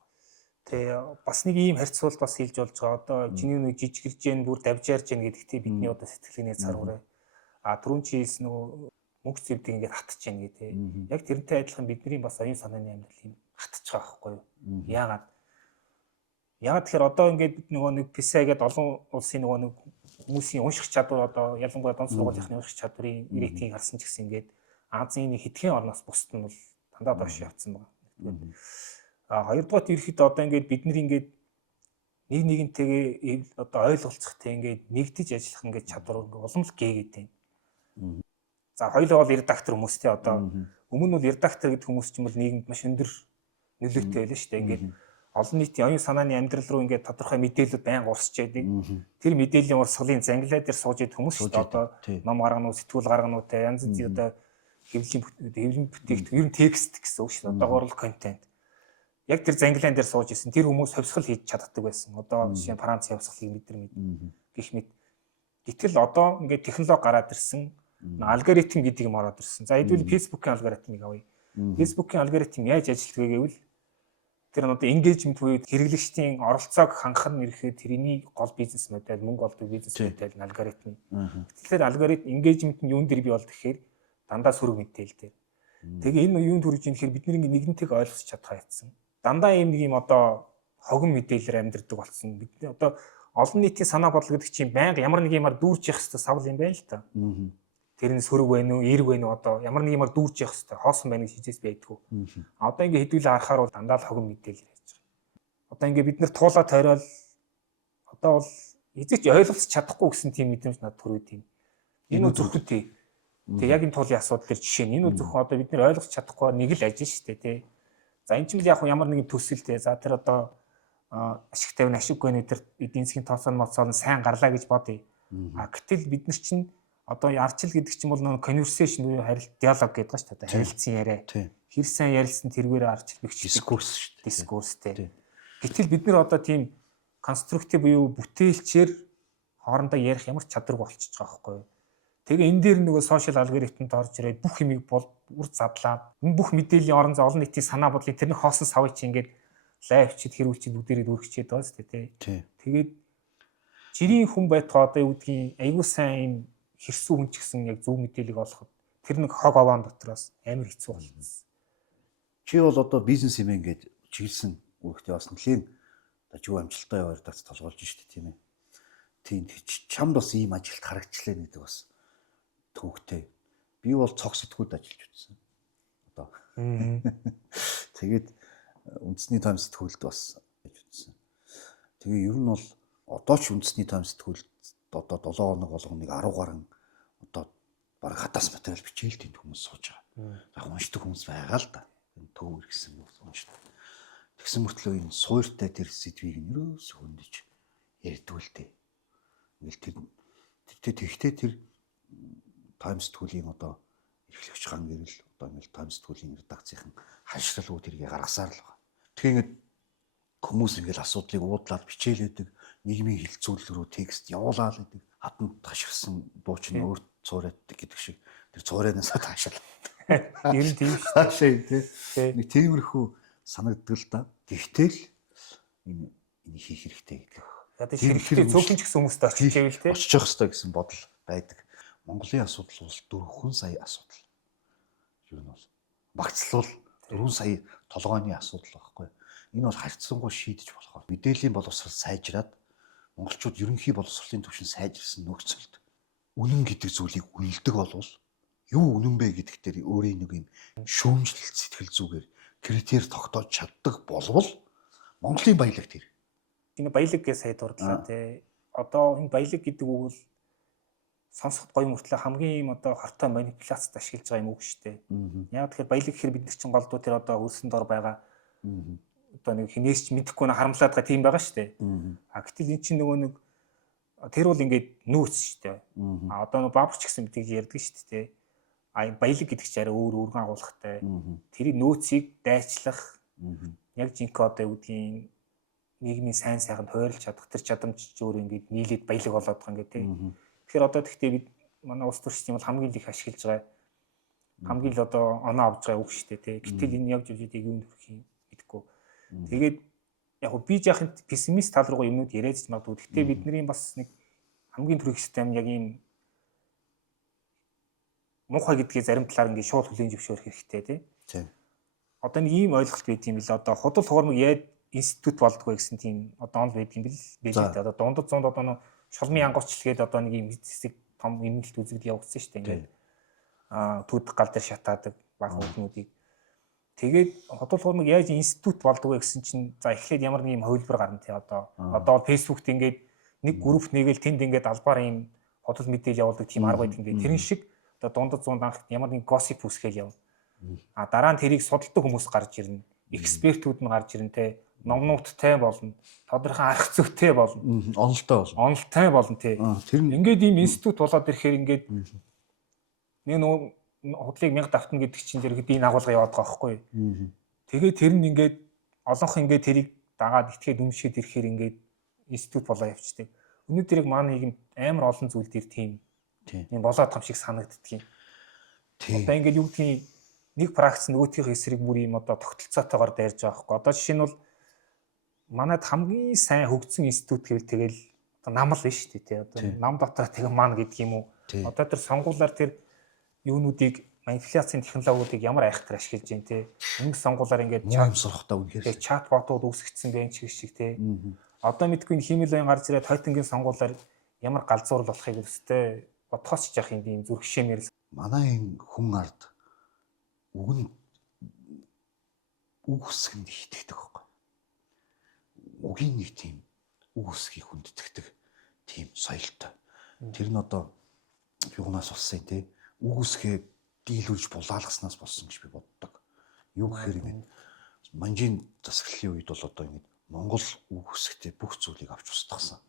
Тэгээ бас нэг ийм харьцуулт бас хэлж болж байгаа. Одоо чиний нэг жижигэрж जैन бүр давжаарж जैन гэдэгтээ бидний одоо сэтгэлгээний царгуурай. Түрүүн чи хэлсэн нөгөө мөнгө зэвдэг ингээд хатж जैन гэдэг. Яг тэрнтэй адилхан бидний бас оюун санааны амьдрал юм хатж байгаа байхгүй юу? Яагаад тэгэхээр одоо ингээд бид нөгөө нэг PISA гэдэг олон улсын нөгөө нэг хүмүүсийн унших чадвар одоо ялангуяа дон сургуулийнхны унших чадварын рейтинг харсан ч гэсэн ингээд Азийн нэг хэдхэн орноос бусд нь бол дандаа доош явцсан байна. Хоёрдугаар ерхэд одоо ингээд бид нар ингээд нэг нэгнтэйгээ одоо ойлголцохтой ингээд нэгдэж ажиллах ингээд чадвар улам л гээгээд байна. За хоёулаа бол редактор хүмүүстэй одоо өмнө нь бол редактор гэдэг хүмүүс ч юм бол нийгэмд маш өндөр нөлөөтэй байлаа шүү дээ. Ингээд олон нийтийн оюун санааны амьдрал руу ингээд тодорхой мэдээлэлүүд байнга урсч яадаг. Тэр мэдээллийн урсгалын зангилаа дээр сууж идэх хүмүүс шүү дээ. Одоо ном гаргануу, сэтгүүл гаргануутай янз бүрийн одоо хэвлэлийн бүтээгдэхүүн ер нь текст гэсэн үг шүү дээ. Одоогоор л контент. Яг тэр зангилаан дээр сууж исэн тэр хүмүүс хувьсгал хийж чаддаг байсан. Одоо жишээ нь Франц хувьсгалыг бид нар гэх мэт. Гэтэл одоо ингээд технологи гараад ирсэн. Алгоритм гэдэг юм ороод ирсэн. За хэдүүл Facebook-ийн алгоритмыг авъя. Facebook-ийн алгоритм яаж ажилладаг вэ гэвэл тэр нь одоо engagement буюу хэрэглэгчдийн оролцоог хангах нь ирэхэд тэрний гол бизнес модель, мөнгө олдог бизнес модель нь алгоритм. Тэгэхээр алгоритм engagement нь юун дээр бий бол гэхээр дандаа сөрөг мэдээлэл дээр. Тэгээ энэ юунд хүрэж ийн гэхээр бидний нэгнтэйг ойлгож чадхаа ятсан. Дандаа ийм нэг юм одоо хогон мэдээлэлээр амьдрдаг болсон. Бид одоо олон нийтийн санаа бодол гэдэг чинь байнга ямар нэг юмар дүүрж явах хэрэгтэй савл юм байна л та. Тэр нь сөрөг байна уу, эерэг байна уу одоо ямар нэг юмар дүүрж явах хэрэгтэй. Хоосон байна гэж хизээс байдгүй. Одоо ингээ хэдүүлээ харахаар бол дандаа л хогон мэдээлэл ярьж байгаа. Одоо ингээ бид нэр туулаа тойрол одоо бол эзэж ойлголцож чадахгүй гэсэн тийм мэдрэмж надад төрөөд юм. Энэ үү зөвхөн тий. Тэгээ яг энэ туулын асуудал төр жишээ нь энэ үү зөвхөн одоо бид нэр ойлгож чадахгүй нэг л ажил шүү дээ тий. За энэ ч юм яг ямар нэгэн төсөл тий. За тэр одоо ашиг тавина ашиггүй нэ тэр эдийн засгийн тооцоон моцоол нь сайн гарлаа гэж бодъё. Гэтэл бид нар чинь одоо арчил гэдэг чинь бол нэг conversation буюу харилт диалог гэдэг ба шүү дээ. Харилцсан яриа. Хэр сайн ярилцсан тэргээр арчил бэгч дискурс шүү дээ. Дискурстэй. Гэтэл бид нар одоо тийм конструктив буюу бүтээлчээр хоорондоо ярих ямар ч чадваргүй болчихж байгаа байхгүй юу. Тэгээ энэ дээр нөгөө сошиал алгоритмд орж ирээд бүх юмыг бол үр задлаад энэ бүх мэдээллийн орон зай олон нийтийн санаа бодлыг тэрний хоосон савыг чи ингээд лайв чид хэрүүлчихэд бүгдээрээ дүүргчээд байгаа шүү дээ тий. Тэгээд жирийн хүн байтугай одоо юу гэдгийг айгүй сайн юм хэрсүү хүн ч гэсэн яг зөв мэдээлэл олоход тэр нэг хог овоон дотроос амар хэцүү болсон. Чи бол одоо бизнес юм ингээд чиглэсэн үүрэгтэй бас нэлийн зөв амжилттай яваар дац толгойлж штэ тийм ээ. Тийм чамд бас ийм ажилд харагчлаа гэдэг бас төвхтэй. Би бол цог сэтгүүлд ажиллаж үзсэн. Одоо. Тэгээд үндэсний тайм сэтгүүлд бас ажиллаж үзсэн. Тэгээ ер нь бол одоо ч үндэсний тайм сэтгүүлд одоо 7 хоног болгоныг 10 гаруй одоо баг хатаас материал бичээл тэнд хүмүүс сууж байгаа. Яг уншдаг хүмүүс байгаа л да. Төв ирсэн хүмүүс уншдаг. Тэгсэн мөртлөө энэ суурьтай тэр сэдвийг нэрөөс хөндөж ярьдаг л дээ. Ингээл тэр тэгтээ тэр тайм сэтгүүлийн одоо эрхлэгч ган гэрэл одоо ингээл тайм сэтгүүлийн редакцийн ханшрал тэрийг гаргасаар л байгаа. Тэгэхээр ингээд хүмүүс ингээл асуудлыг уудлаад бичээлээдэг, нийгмийн хилцүүлэл рүү текст явуулаад байдаг. Хатанд таширсан дуучин өөр цуурайддаг гэдэг шиг тэр цуурайнаас таашаал. Ер нь тийм шүү дээ. Нэг тиймэрхүү санагддаг л да. Гэхдээ л энэ хийх хэрэгтэй гэдэг. Одоо хэрэгтэй цөөхөн ч гэсэн хүмүүст очиж байвал те. Очиж явах хэрэгтэй гэсэн бодол байдаг. Монголын асуудал бол 4 сая асуудал. Юу нь бол багцлал 4 сая толгойн асуудал байхгүй. Энэ бол харьцангуй шийдэж болохоор мэдээллийн боловсрол сайжраад монголчууд ерөнхий боловсролын түвшин сайжирсан нөхцөлд үнэн гэдэг зүйлийг үнэлдэг болвол юу үнэн бэ гэдэгт тэр өөрийн нэг юм шүүмжлэлт сэтгэл зүгээр критерий тогтоож чаддаг болвол Монголын баялаг тэр. Энэ баялаг гэж сая дурдлаа тий. Одоо энэ баялаг гэдэг үг бол сонсоход гоё мөртлөө хамгийн юм одоо хортой манипуляцид ашиглаж байгаа юм үг шүү дээ. Яг тэгэхээр баялаг гэхээр бид нар чинь голдуу тэр одоо хөлсөн дор байгаа одоо нэг хинээс ч мэдэхгүй нэг харамлаад байгаа тийм байгаа шүү дээ. А гэтэл эн чинь нөгөө нэг тэр бол ингээд нөөц шүү дээ. А одоо нөгөө бабч гэсэн бид тэгж ярьдаг шүү дээ. А баялаг гэдэг чинь арай өөр өргөн агуулгатай. Тэрийг нөөцийг дайчлах яг жинхэнэ одоо юу гэдгийг нийгмийн сайн сайханд хойрлж чадах тэр чадамж зөөр ингээд нийлээд баялаг болоод байгаа ингээд тийм. Тэгэхээр одоо тэгтээ бид манай улс төрчдийн бол хамгийн их ашиглаж байгаа хамгийн л одоо оноо авч байгаа үг шүү дээ тийм. Гэтэл энэ яг зүйлүүдийг юу нөхөх юм мэдэхгүй. Тэгээд яг би жаахан пессимист тал руугаа юмнууд яриад ч магадгүй. Гэхдээ бидний бас нэг хамгийн түрэх систем яг ийм муухай гэдгийг зарим талаар ингээд шууд хүлээн зөвшөөрөх хэрэгтэй тийм. Одоо нэг ийм ойлголт байт юм бэл одоо худал хуурмаг яаж институт болдгоо гэсэн тийм одоо онл байт юм бэл одоо дундад зунд одоо нэг шулмын янгуурчлгээд одоо нэг юм хэсэг том эмнэлт үзэгдэл явагдсан шүү дээ ингээд түүдэх гал дээр шатаадаг баг хүмүүсүүдийг тэгээд худал хуурмаг яаж институт болдгоо гэсэн чинь за эхлээд ямар нэг юм хувилбар гарна тий одоо фэйсбүүкт ингээд нэг групп нэгээл тэнд ингээд албаар юм худал мэдээлэл явуулдаг тийм арга байдаг ингээд тэрэн шиг одоо дундад зунд анх ямар нэг госип үсгээл яв. А дараа нь тэрийг судалдаг хүмүүс гарч ирнэ. Экспертүүд нь гарч ирнэ те. Номнуудтай болно. Тодорхой арга зүйтэй болно. Онолтой болно. Онолтой болно те. Тэр ингээд ийм институт болоод ирэхээр ингээд нэг худлыг 1000 давтна гэдэг чинь зэрэг энэ агуулга яваад байгаа байхгүй. Тэгээд тэр нь ингээд олонх ингээд тэрийг дагаад итгээд өмшөд ирэхээр ингээд институт болоо явчихдаг. Өнөөдөр яг манай нийгэм амар олон зүйл дээр тийм юм болоод том шиг санагддаг юм. Одоо ингээд юу гэдгийг нэг практик нөгөөтгийнхээ эсрэг бүр юм одоо тогтолцоотойгоор дайрж байгаа байхгүй. Одоо жишээ нь бол манайд хамгийн сайн хөгжсөн институт гэвэл тэгэл одоо нам л биш үү тий. Одоо нам дотор тэгэн маань гэдэг юм уу. Одоо тэр сонгуулиар тэр юунуудыг манипуляцийн технологиудыг ямар айхтар ашиглаж байна тий. Өмнөх сонгуулиар ингээд чат сурахтаа үнэхээр чат ботууд үүсгэсэн байх шиг тий. Одоо мэдгүй химэл байн гарч ирээд хойтонгийн сонгуулиар ямар галзуур болохыг өстэй бодхоос ч яах юм зүрх шимээр манай энэ хүн ард үг үсгэнд итгэдэг байхгүй. Үгийн нэг тийм үг үсгийг хүндэтгдэг тийм соёлтой. Тэр нь одоо юунаас болсон тий үг үсгээ дийлүүлж булаалгаснаас болсон гэж би боддог. Юу гэхээр ингэ манжийн засаглалын үед бол одоо ингэ Монгол үг үсгтэй бүх зүйлийг авч устгасан.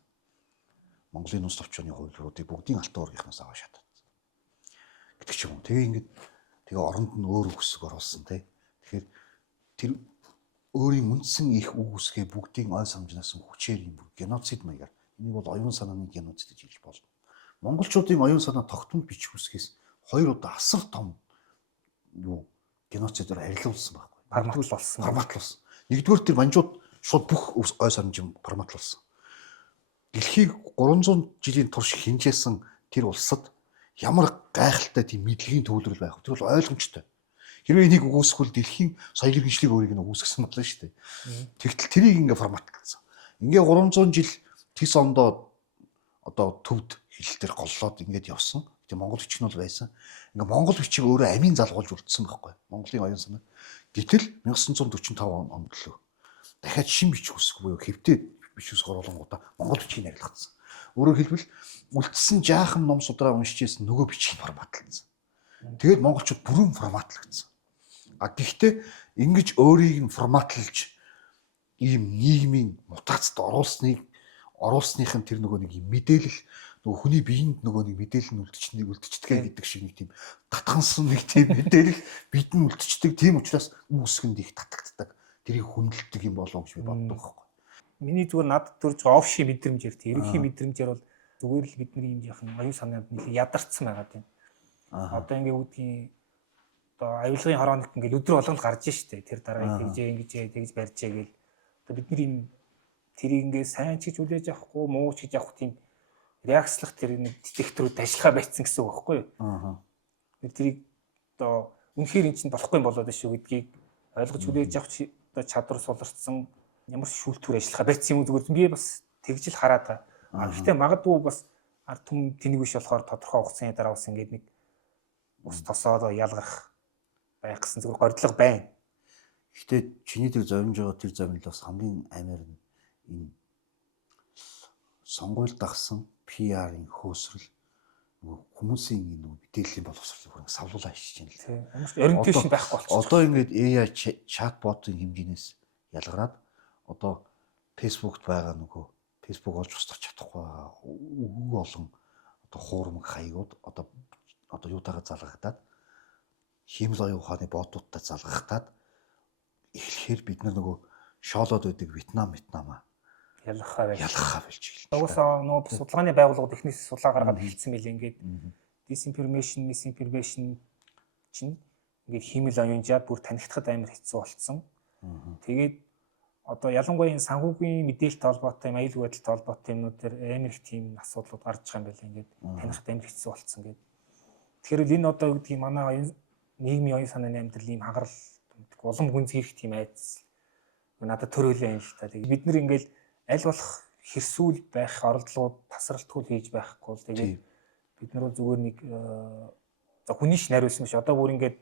Монголын улс орчууны хувилбаруудыг бүгдийн алтан уургийнхнаас аваа шатаад. Гэдэг ч юм уу. Тэгээ оронд нь өөр үгсэг оруулсан тий. Тэгэхээр тэр өөрийн үндсэн их үг үсгээ бүгдийн ой самжнаас хүчээр юм геноцид маягаар. Энийг бол оюун санааны геноцид гэж хэлж болно. Монголчуудын оюун санаа тогтмол бичих үсгээс 2 удаа асар том юу геноцидээр арилуулсан байхгүй. Форматлуулсан. Нэгдүгээр тэр манжууд шууд бүх ой санамж форматлуулсан. дэлхийг 300 жилийн турш хинжээсэн тэр улсад ямар гайхалтай тийм мэдлэгийн төвлөрөл байх вэ? Тэр бол ойлгомжтой. Хэрвээ энийг үгүйсэхгүй дэлхийн соёлын хөгжлийг өөрийг нь үгүйсгэсэн болно шүү дээ. Тэгтэл тэрийг ингээ форматлсан. Ингээ 300 жил тис ондоо одоо төвд хэлэлтээр голлоод ингээд явсан. Гэтэ монгол бичиг нь бол байсан. Ингээ монгол бичиг өөрөө амийн залгуулж үлдсэн байхгүй. Монголын оюун санаа. Гэтэл 1945 онд лөө дахиад шин бичиг үсэх буюу хэвтээ бичиг үсэх оруулангуудаа монгол бичгийг арилгацсан. Өөрөөр хэлбэл үлдсэн жаахан ном судраа уншиж ирсэн нөгөө бичгийг форматлсан. Тэгээд монголчууд бүрэн форматлагдсан. Гэхдээ ингэж өөрийг нь форматлж ийм нийгмийн мутацид оруулсных нь тэр нөгөө нэг юм мэдээлэл нөгөө хүний биеинд нөгөө нэг мэдээлэл нь үлдчихдэг гэдэг шиг нэг тийм татгансан нэг тийм мэдээлэл биед нь үлдчихдэг. Тийм учраас үүсгэнд их татагддаг. Тэрийг хүндэлдэг юм болов гэж би боддог байхгүй. Миний зүгээр надад төрж байгаа офши мэдрэмжээр тийм ерөнхий мэдрэмжээр бол зүгээр л бидний юм яхан оюун санаанд нэг ядарсан байгаа тийм. Одоо ингээ үүдгийн одоо аюулгын хороонд ингээ өдөр болгоно гарч штэ тэр дараа тэгж барьжээ гэл одоо бидний юм тэрийг ингээ сайн ч гэж үлээж авахгүй муу ч гэж авах тийм реакцлах тэр нэг детекторууд ажиллагаа байцсан гэсэн үг байхгүй юу. Тэрийг одоо үнэхээр эн чинь болохгүй юм болоод шүү гэдгийг ойлгож үлээж авах одоо чадвар суларчсан ямар шүүлтүүр ажиллагаа байцсан юм зүгээр би бас тэгжил хараад байгаа. Гэхдээ магадгүй бас ард түмэн тэнэг биш болохоор тодорхой хугацааны дараа бас ингээд нэг ус тосоод ялгарх байх гэсэн зүгээр гордлого байна. Гэхдээ чиний тэр зовж байгаа тэр зовлон бас хамгийн амар нь энэ сонгуульд дагсан PR-ийн хөөсрөл нөгөө хүмүүсийн нөгөө мэдээллийн боловсролыг хүрэн савлуулаа хийж байна л. Тийм. Ямар ч ориентейшн байхгүй болчихсон. Одоо ингээд AI чатботын хэмжээс ялгараад одоо Facebook-т байгаа нөгөө Facebook олж устгах чадахгүй үгүй олон одоо хуурмаг хаягууд одоо юутайгаа залгагдаад хиймэл оюун ухааны ботуудтай залгагдаад эхлэхээр бид нөгөө шоолоод байдаг Вьетнамаа ялгахаа болж эхэллээ. Угаасаа нөгөө судалгааны байгууллагууд эхнээс судалгаа гаргаад эхэлсэн мэл ингээд disinformation чинь ингээд хиймэл оюунжаад бүр танигдахад амар хэцүү болцсон. Тэгээд одоо ялангуяа энэ санхүүгийн мэдээлэлтэй холбоотой, аюулгүй байдалтай холбоотой юмнууд төр амар их тийм асуудлууд гарч байгаа юм байна ингээд танихад амар хэцүү болцсон гэдэг. Тэгэхээр энэ одоо гэдгийг манай нийгмийн оюун санааны амьдрал ийм хагарал улам гүнзгийх тийм айдас надад төрөөлөө юм л та. Тэгээд бид нэр ингээд аль болох хэрсүүл байх оролдлогууд тасралтгүй хийж байхгүй бол тэгээд бид нар зүгээр нэг за хүний ш нариулсан биш одоо бүр ингээд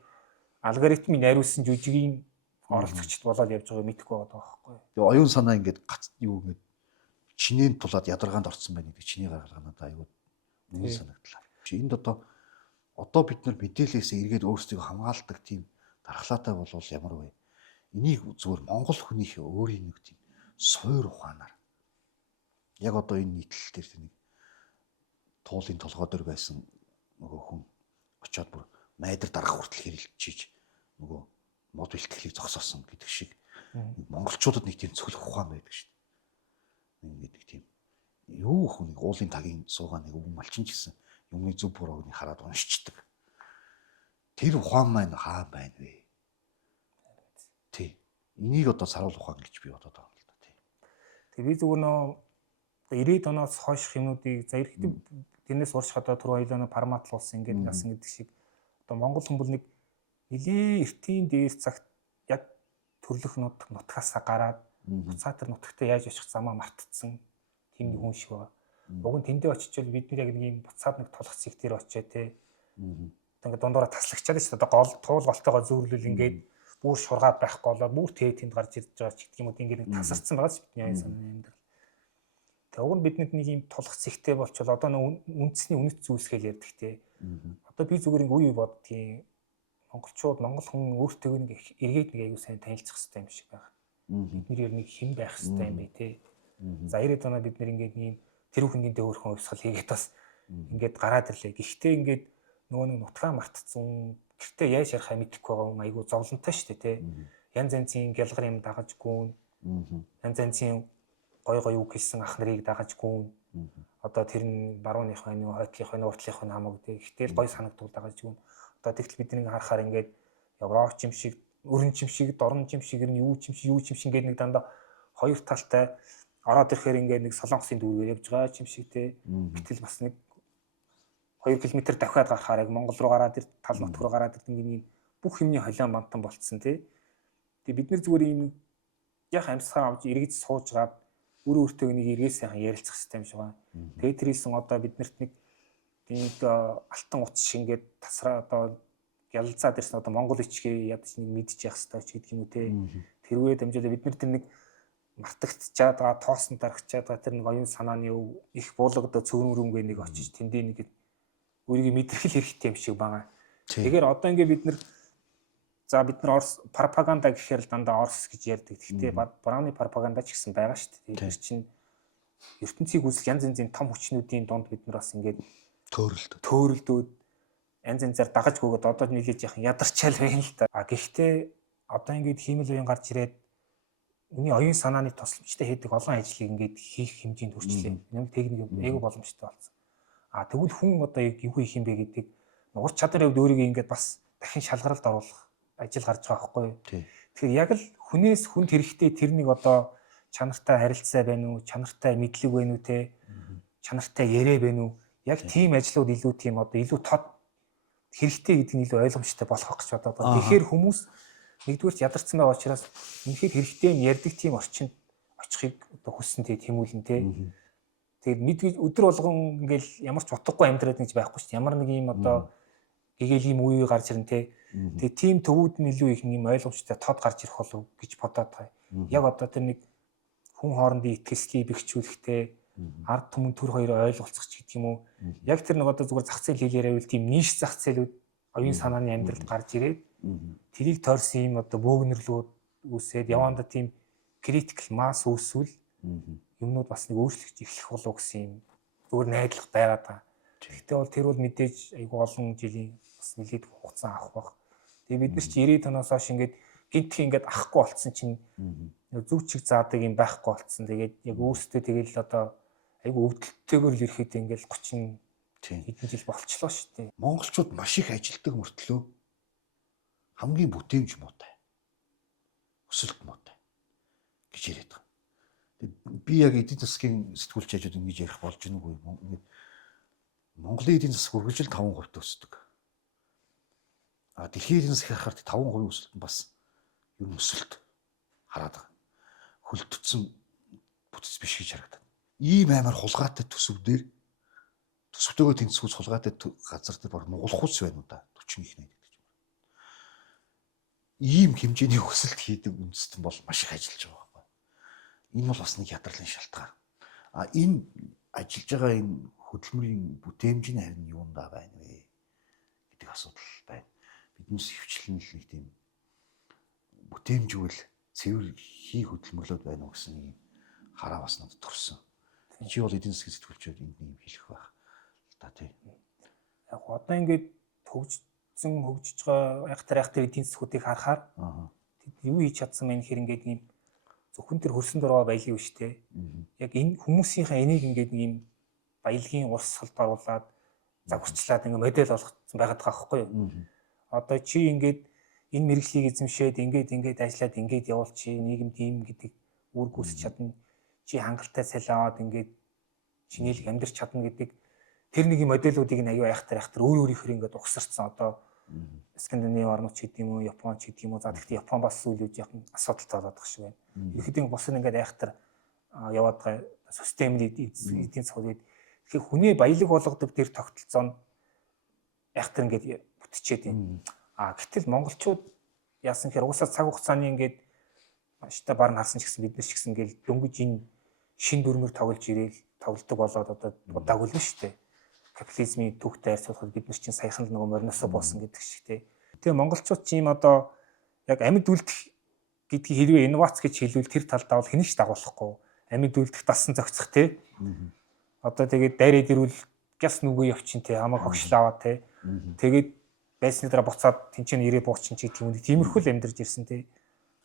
алгоритмын нариулсан жүжигийн оролцогчд болоод явж байгааг мэдэхгүй байгаа байхгүй. Тэгээ оюун санаа ингээд юу ингээд чинийн тулаад ядаргаанд орсон байна гэдэг чиний гаргалгаа надад аюул үнэн санагдлаа. Энд одоо бид нар мэдээлэлээс эргээд өөрсдөө хамгаалдаг тийм дархлаатай болвол ямар вэ? Энийг зүгээр монгол хүнийхээ өөрийн нэг тийм суур ухаанаар яг одоо энэ нийтлэл дээр нэг туулын толгой дээр байсан нөгөө хүн очиод бүр майдар дарах хүртэл хэрэлчиж нөгөө мод бэлтгэлийг зогсоосон гэдэг шиг монголчуудад нэг тийм цөлөх ухаан байдаг шүү дээ. Нэг тийм юу хүн нэг уулын тагийн суугаа нэг өвөн малчин ч гэсэн юмны зөв бурууг нь хараад уншичдаг. Тэр ухаан маань хаа байна вэ? Тий. Энийг одоо саруул ухаан гэж би бодоод байгаа юм л да тий. Тэг би зүгээр нөө 90-ад оноос хойш юмнуудыг за ирэхдээ тэрнээс урш одоо түрүү хоёлоо параматлуулсан ингээд насан гэдэг шиг одоо монгол хүмүүс нэг нэлээ эртийн дээр цагт яг төрлөх нутгаасаа гараад буцаа тэр нутагтаа яаж очих замаа мартцсан тийм нэг хүн шиг байгаа. Уг нь тэндээ очичвал бид нар яг нэг юм буцаад нэг тулах цэг дээр очие те. Ингээд дундаараа таслагчаад шүү дээ. Одоо туул голтойгоо зөөрлөл ингээд бүр шургаад байхгүй болоо бүр тэнд гарч ирж байгаа ч гэдэг юм уу ингээд нэг тасарсан байгаа ч бидний аян санааны амьдрал. Тэгээ уг нь биднэрт нэг юм тулах цэгтэй болчвол одоо нэг үндэсний үнэт зүйлсгээл ярьдаг те. Одоо би зүгээр ингээд үе боддгийн монголчууд монгол хүн өөртөө нэг эргээд нэг аягүй сайн танилцах хэрэгтэй юм шиг байна. Бидний нэг хэн байх хэрэгтэй юм бэ те. За 90-ад оноо бид нэр ингээд ийм тэр хүнгийн дөөрхөн өвсгөл хийгээд бас ингээд гараад ирлээ. Гэхдээ ингээд нөгөө нэг нутгаа мартцсан гэртээ яаж ярихаа мэдэхгүй байгаа юм айгүй зовлонтой шүү дээ те. Янз янзын гялгар юм дагажгүй. Янз янзын гой гой үг хэлсэн ах нарыг дагажгүй. Одоо тэр нь барууных байна уу, хойтлих байна уу, уртлих байна хамаагүй. Гэтэл гой санагдвал дагажгүй. Одоо тэгтэл бидний харахаар ингээд евроч юм шиг, өрн чим шиг, дорн чим шиг, юу чим шиг ингээд нэг дандаа хоёр талтай ороод ирэхээр ингээд нэг Солонгосын дүүргээр явж байгаа юм шиг те. Гэтэл бас нэг 2 км давхиад гарахаар яг Монгол руу гараад тал нутг руу гараад ингээд бүх юмний холион бантан болцсон те. Тэгээ бид нар зүгээр ийм яг амьсгаа авч эргэж сууж гаад өөртөө нэг эргээс сайхан ярилцах систем шиг байна. Тэгээ тэрийсэн одоо биднэрт нэг нэг алтан утас шиг ингээд тасраа одоо ялцаад ирсэн одоо Монгол ичгээ ядаж нэг мэдчих явах хэрэгтэй ч гэдэг юм уу те. Тэрвээ дамжуулаад бид нар тэр нэг мартагдчихад байгаа тоосон дарагчаад байгаа тэр нэг оюун санааны их буулгад цөөрөнгөө нэг очиж тэндээ нэг өөрийгөө мэдрэх хэрэгтэй юм шиг байгаа. Тэгэхээр одоо ингээд бид нар Орос пропаганда гэхээр л дандаа Орос гэж ярьдаг. Гэхдээ Брауны пропаганда ч гэсэн байгаа шүү дээ. Тэр чинь ертөнцийг үүсгэх янз янзын том хүчнүүдийн донд бид нар бас ингээд төөрөлдөөд янз янзаар дагаж гүгээд одоо нийлээж яхан ядарчаал байна л да. Гэхдээ одоо ингээд хиймэл үеийн гарч ирээд үний оюун санааны тусламжтай хийдэг олон ажлыг ингээд хийх хэмжээнд хүрчлээ. Нэг техник эго боломжтой болсон. Тэгвэл хүн одоо юу хийх юм бэ гэдэг ур чадварын хувьд өөрийгөө ингээд бас дахин шалгаралд оруулах ажил гарч байгаа байхгүй юу. Тэгэхээр яг л хүнээс хүнд хэрэгтэй тэр нэг одоо чанартай харилцаа байна уу, чанартай мэдлэг байна уу те, чанартай яриа байна уу. Яг тийм ажлууд илүү тийм одоо илүү тод хэрэгтэй гэдэг нь илүү ойлгомжтой болох гэж бодоод байна. Тэгэхээр хүмүүс нэгдүгээрт ядарсан байгаа учраас үнэхээр хэрэгтэй нь ярьдаг тийм орчинд очихыг одоо хүссэн тэмүүлэн те. Тэгээд мэдгүй өдөр болгон ингээл ямар ч утгагүй амьдраад гэж байхгүй шүү дээ. Ямар нэг юм одоо гэгэл юм үе гарч ирэн те. Тэгээд тийм төвүүд нь илүү их юм ойлгомжтой тод гарч ирэх болов гэж бодоод байгаа. Яг одоо тэр нэг хүн хоорондын итгэлслийг бэхжүүлэхтэй ард түмэн төр хоёроо ойлголцох ч гэдэг юм уу. Яг тэр нэг одоо зүгээр зах зээл хэлээрээ үл тийм нийш зах зээлүүд оюун санааны амьдралд гарч ирээд тэрийг тойрсон юм одоо бөөгнөрлүүд үүсээд яванда тийм критикл масс үүсвэл юмнууд бас нэг өөрчлөгдөж эхлэх болов гэсэн юм зүгээр найдлага байгаад байгаа. Гэхдээ бол тэр бол мэдээж айгүй олон жилийн бас нэлээд хугацаа авах баг. Тэгээ бид нар ч 90 тоноос хойш ингээд гинтх ингээд ахгүй болцсон чинь зүг чиг заадаг юм байхгүй болцсон. Тэгээд яг өөрсдөө тэгэл одоо айгүй өвдөлттэйгээр л ирэхэд ингээд 30 хэдэн жил болчихлоо шүү дээ. Монголчууд маш их ажилдаг мөртлөө хамгийн бүтээмж муутай. Өсөлт муутай гэж яриад байгаа. Би яг эдийн засгийн сэтгүүлч хажууд ингэж ярих болж гэнэ үгүй. Монголын эдийн засаг үргэлжил 5% өсдөг. Дэлхийн эдийн засгийг харахад 5% өсөлт нь бас ер нь өсөлт хараад байгаа. Хөлтөцсөн бүтц биш гэж харагдана. Ийм амар хулгайтай төсөвдөр төсөвтэйгөө тэнцвүүц хулгайтай газар дээр баг нугулах ус байна уу да 40 их найд гэж. Ийм хэмжээний өсөлт хийдэг үндэстэн бол маш их ажиллаж байгаа байхгүй. Энэ бол бас нэг ядарлын шалтгаан. Энэ ажиллаж байгаа энэ хөдөлмөрийн бүтээмжийн харин юундаа байна вэ гэдэг асуудал байна. Биднээс хөвчлэн л нэг тийм бүтээмжүүл цэвэр хий хөдөлмөрлөд байна уу гэсэн нэг хараа бас надад төрсөн. Чи бол эдийн засгийн сэтгүүлчид энд нэг хэлэх байх л та тий. Яг одоо ингээд хөгжиж байгаа айхтар эдийн засгуудыг харахаар юу хийж чадсан мэн хэр ингээд ийм зөвхөн тэр хөрсөн дураа баялаг биш те. Яг энэ хүмүүсийнхээ энийг ингээд нэг ийм баялагын урсгалд оруулаад загварчлаад ингээд модель болгоцсон байгаад байгаа байхгүй юу. Одоо чи ингээд энэ мэрэгчлийг эзэмшээд ингээд ажиллаад ингээд явуулчих нийгэм тийм гэдэг үүрэг үүсч чадна. Чи хангалттай цалин аваад ингээд чинийлэг амьдрч чадна гэдэг тэр нэг модельүүдийг нь аюу айхтар өөр өөрийнхөө ингээд угсарцсан одоо Скандинав орнууд ч гэдэг юм уу, Япон ч гэдэг юм уу. За гэхдээ Япон бас сүүлийн үед яхан асуудалтай болоод байгаа шиг байна. Ерхэдийн бус нь ингээд айхтар яваад байгаа системийн эдийн засгууд. Тэгэхээр хүнээ баялаг болгодог тэр тогтолцоо нь айхтар ингээд бүтчихэд юм. Гэтэл монголчууд яасан гэхээр уусаа цаг хугацааны ингээд маштай бар нарсан ч гэсэн бид нар ч гэсэн ингээд дөнгөж энэ шин дүрмээр тоглож ирээл тоглодог болоод одоо удаагүй л шүү дээ. Капитализмын түүхтэй харьцуулахад бид нар чинь саяхан л нөгөө морносоо боосон гэдэг шиг тий. Тэгээ монголчууд ч юм одоо яг амьд үлдэх гэдгийг хэрвээ инновац гэж хэлвэл тэр талдаа бол хэнийч дагуулахгүй. Амьд үлдэх дасан зохицох тий. Одоо тэгээд дайраад ирвэл гяс нүгөө явчин тий хамаг хогшлоо аваа тий. Тэгээд байсны дараа буцаад тэнцэн ирээ буучин ч гэдэг юм. Тиймэрхүү л амьдарч ирсэн тий.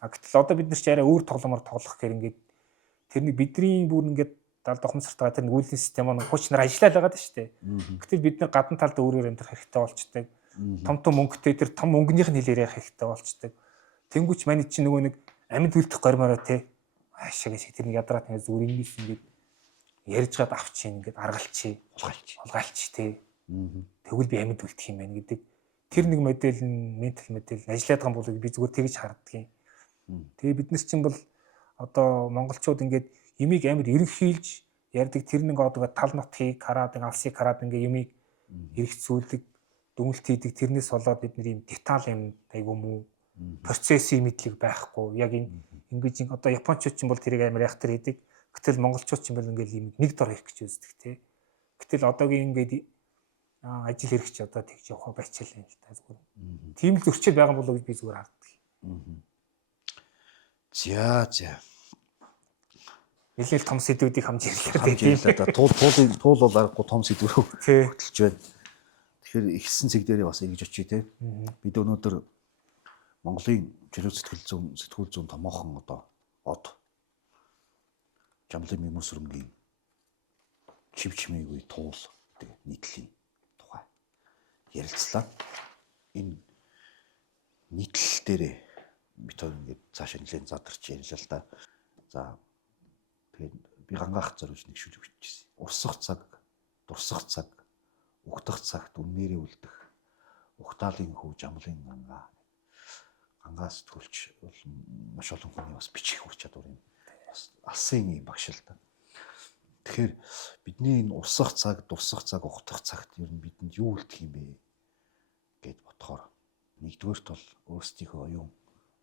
Гэтэл одоо бид нар ч арай өөр тогломоор тоглох гэхээр ингээд тэрний бидний бүр ингээд далд ухамсартайгаар тэр нүүлгийн систем нь хүч нар ажиллаад байгаа шүү дээ. Гэтэл бид нар гадна талд өөрөөр амьдрах хэрэгтэй болчтой. Том мөнгөтэй тэр том мөнгөнийх нь хэлээр ярих хэрэгтэй болчтой. Тэнгүүч маний чинь нөгөө нэг амьд үлдэх гормороо те хаашаа гэж тэр нэг ядраад нэг зүгээр ингээс ингээд ярьж гад авчих ингээд аргалчих, улгаалчих тий. Тэгвэл би амьд үлдэх юм байна гэдэг. Тэр нэг модель нь ментал модель ажиллаад байгаа юм бол би зүгээр тэгж харддаг юм. Тэгээ бид нар чинь бол одоо монголчууд ингээд юмыг амар ерөнхийлж ярьдаг тэр нэг одоо тал нутгийг хараад алсыг хараад ингээд юмыг эргэцүүлдэг, дүнэлт хийдэг тэрнээс болоод бид нар юм деталь юм айгуу муу процессын мэдлэг байхгүй. Яг ингэж одоо японочууд ч юм бол тэрийг амар яхтар хийдэг. Гэтэл монголчууд ч юм бол ингээд юм нэг дор хийх гэж үздэг тий. Гэтэл одоогийн ингээд ажил хэрэгч одоо тэгж явах байцаал юм л та зүгээр. Тийм л зөрчил байгаа болов уу гэж би зүгээр харддаг. За. Нэлээд том сэдвүүдийг хамж ирлээ тийм л да. Туул бол аргагүй том сэдвэрөө хөтлж байна. Тэгэхээр ихсэн цэг дээрээ бас ингэж очие те. Бид өнөөдөр Монголын чөлөө сэтгүүл зүүн томоохон одоо од Жамлын Мэмүсрэнгийн чив чимээгүй туул гэдэг нийтлэлийн тухай ярилцлаа. Энэ нийтлэл дээрээ бид ингээд цаашаа нэлээд задарч ярьлаа л да. За тэгээд би гангаах зориулж нэг шүлэг бичижсэн. Урсах цаг, дурсах цаг, угтах цагт үннээрээ үлдэх. Ухтаалын хүү Жамлын гангаа. Гангаа сэтгүүлч бол маш олон хүний бас бичих ур чадвар юм. Бас алсын юм багш л да. Тэгэхээр бидний энэ урсах цаг, дурсах цаг, угтах цагт ер нь бидэнд юу үлдэх юм бэ гэд бодохоор нэгдүгээрт бол өөрсдийнхөө оюун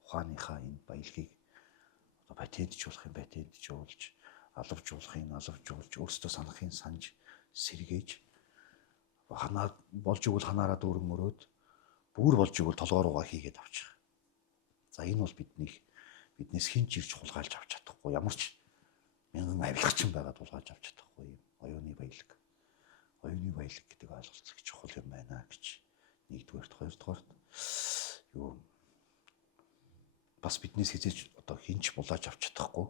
ухааныхаа энэ баялагийг одоо патентжуулах юм патентжуулж, алавжуулахын алавжуулж, өөрсдөө санахын санж сэргээж ханаа болж игэл ханаараа дүүрэн өрөөд бүр болж игэл толгоо руугаа хийгээд авчих. За энэ бол биднээс хинч ирж хулгайлж авч чадахгүй ямар ч мянган авилгачин байгаад хулгайлж авч чадахгүй юм оюуны баялаг. Оюуны баялаг гэдэг ойлголт их чухал юм байна гэж нэгдүгээрт, хоёрдугаарт юу бас биднээс хизээж одоо хинч булааж авч чадахгүй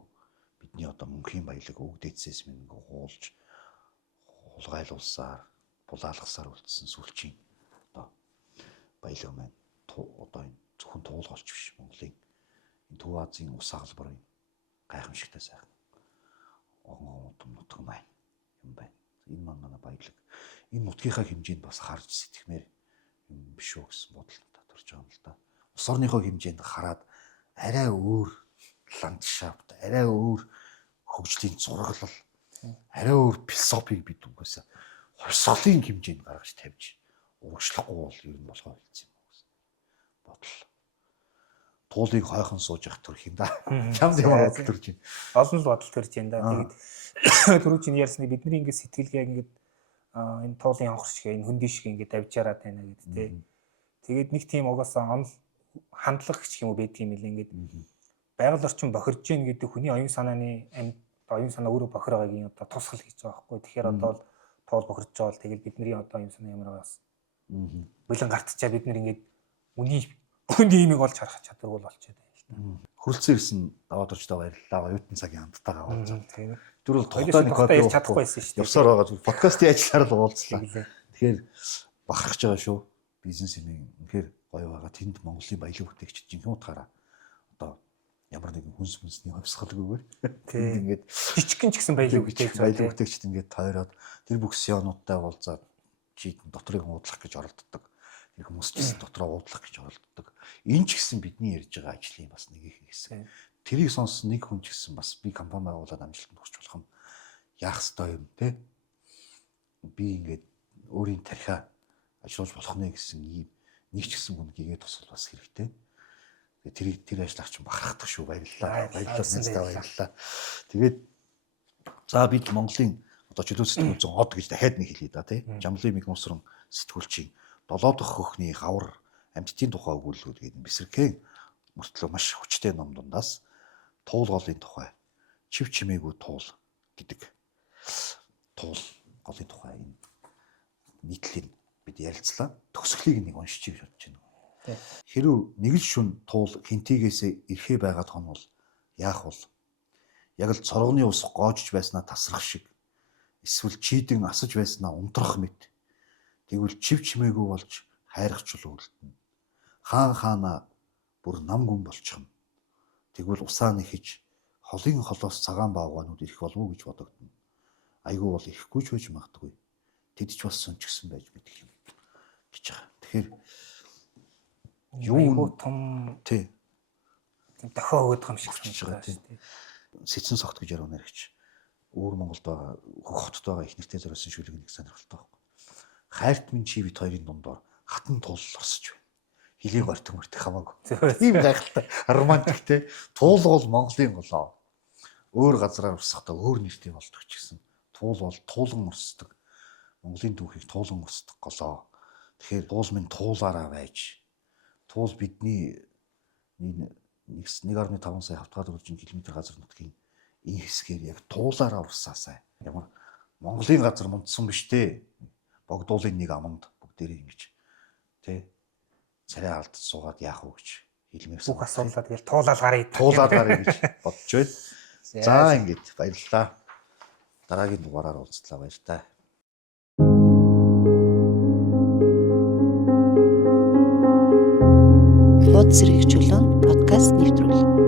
бидний одоо мөнхийн баялаг өвгдээдсээс минь гуулж хулгайлуулсаар булаалгасаар үлдсэн сүлчийн одоо баялаг маань одоо энэ зөвхөн туул голч биш Монголын энэ Төв Азийн ус агалбарын гайхамшигтай сайхан огон нутаг маань юм байна. Энэ манай баялаг энэ нутгийнхаа хэмжээнд бас харж сэтгэмээр юм биш үү гэсэн бодолтой төрж байгаа юм л да. Ус орныхоо хэмжээнд хараад арай өөр ландшафт, арай өөр хөгжлийн зураглал, арай өөр философиг бид үгүйсээ хувьсгалын хэмжээнд гаргаж тавьж урагшлахгүй бол ер нь болохоо хэлсэн юм уу гэсэн бодол. Туулыг хойхон сууж явах төрх юм да. Чамд ямар бодол төрж байна? Олон л бодол төрж байна да. Тэгээд түрүү чинь ярьсны бидний ингээд сэтгэлгээ ингээд энэ туулын анхар шиг энэ хөндөй шиг ингээд авчираад байна гэдэг тий. Тэгээд нэг тийм угаасаа онл хандлага гэх юм уу байдаг юм лээ ингээд байгаль орчин бохирж гин гэдэг хүний оюун санааны амьд оюун санаа өөрөө бохир байгаагийн одоо тусгал гэж байгаа байхгүй. Тэгэхээр одоо туул бохирж байгаа бол тэгэл бидний одоо оюун санаа ямар байгаас бүлэн гартчаа бид нэр ингээд үний имийг олж харах чадвар бол болчиход байна л та. Хүрэлцэн ирсэн даваад орчтой баярлалаа. Оюутан цагийн хамттайгаа уулзсан. Тэр бол тогтооны копи чадахгүйсэн шүү дээ. Явсаар байгаа зүйл подкастын ажиллаар л уулзлаа. Тэгэхээр бахархаж байгаа шүү. Бизнес юм үнэхээр гоё байгаа. Тэнд Монголын баялаг бүтээгчид жинхэнэ утгаараа одоо ямар нэгэн хүнсний хувьсгалгүйгээр ингээд жижигхэн ч гэсэн баялаг бүтээгчид ингээд тойроод тэр бүх сионуудтай уулзаад чи дотрыг уудлах гэж оролддог. Тэр хүмүүс ч дотроо уудлах гэж оролддог. Энэ ч гэсэн бидний ярьж байгаа ажлын бас нэг их хэсэг. Тэрийг сонссон нэг хүн ч гэсэн бас би компани байгуулад амжилтанд хүрч болох юм яах ёстой юм те. Би ингээд өөрийн тархиа ажиллаж болох нэ гэсэн ийм нэг ч гэсэн хүн гээгээ тусал бас хэрэгтэй. Тэр ажлаар чинь бахархдаг шүү. Баярлалаа. Баярлалаа. Тэгээд за бид Монголын одоо чөлөө сэтгүүл зүүн од гэж дахиад нэг хэлье да тий. Жамлын Мэмүсрэн сэтгүүлчийн 7 дахь хөхний хавар амьтдын тухай өгүүлбэр гэдэг бисрхэн мөртлөө маш хүчтэй ном дундаас туул голын тухай чив чимээгүй туул гэдэг туул голын тухай энэ нийтлэлийг бид ярилцлаа. Төгсгөлийг нэг уншиж бодож байна. Хэрв нэг л шүн туул хинтийгээсээ ирэхээ байгаад хонвол яах вэ? Яг л цоргоны ус гоожж байснаа тасрах шиг эсвэл чийдэн асаж байснаа унтрах мэт. Тэгвэл чив чимээгүй болж хайрах чулуу үлдэнэ. Хаан хаана бүр нам гүн болчихно. Тэгвэл усаа нэхэж холын холоос цагаан баавгаанууд ирэх болов уу гэж бодогдно. Айгүй бол ирэхгүй ч байж магадгүй. Тэд ч бас сүнчгсэн байж мэдэх юм гэж байгаа. Тэгэхээр Юу том тий дохио өгöd юм шиг болчихж санагдаж байгаа байна тий. шүү дээ. Сэцэн согт гэж яруу наригч. Өөр Монголд байгаа хотод байгаа их нэртэй зориулсан шүлэг нэг сонирхолтой байхгүй. Хайрт минь чи бит хоёрын дундор хатан туул орсож байна. Хилийг гортон мөртөх хамаагүй. Ийм гайхалтай романтик те. Туул бол Монголын голоо. Өөр газараар урсахдаа өөр нэртэй болдог ч гэсэн. Туул бол туулан урсдаг. Монголын түүхийг туулан урсдаг голоо. Тэгэхээр туул минь туулаараа байж. Туул бидний 1.5 сая хавтгад үржин километр газар нутгийн энэ хэсгээр яг туулаараа урсаасай. Ямар Монголын газар мундсан биш те. Богдуулын нэг аманд бүгдээрээ ингэж тий царай алдаж суугаад яах вэ гэж хэлмээр Бүх асуудлаа тэгэл туулаад гарыг гэж бодож байна. За ингэж баярлалаа. Дараагийн дугаараар уулзлаа баяр та. Бод зэрэг чөлөөнд подкаст нэвтрүүлэг.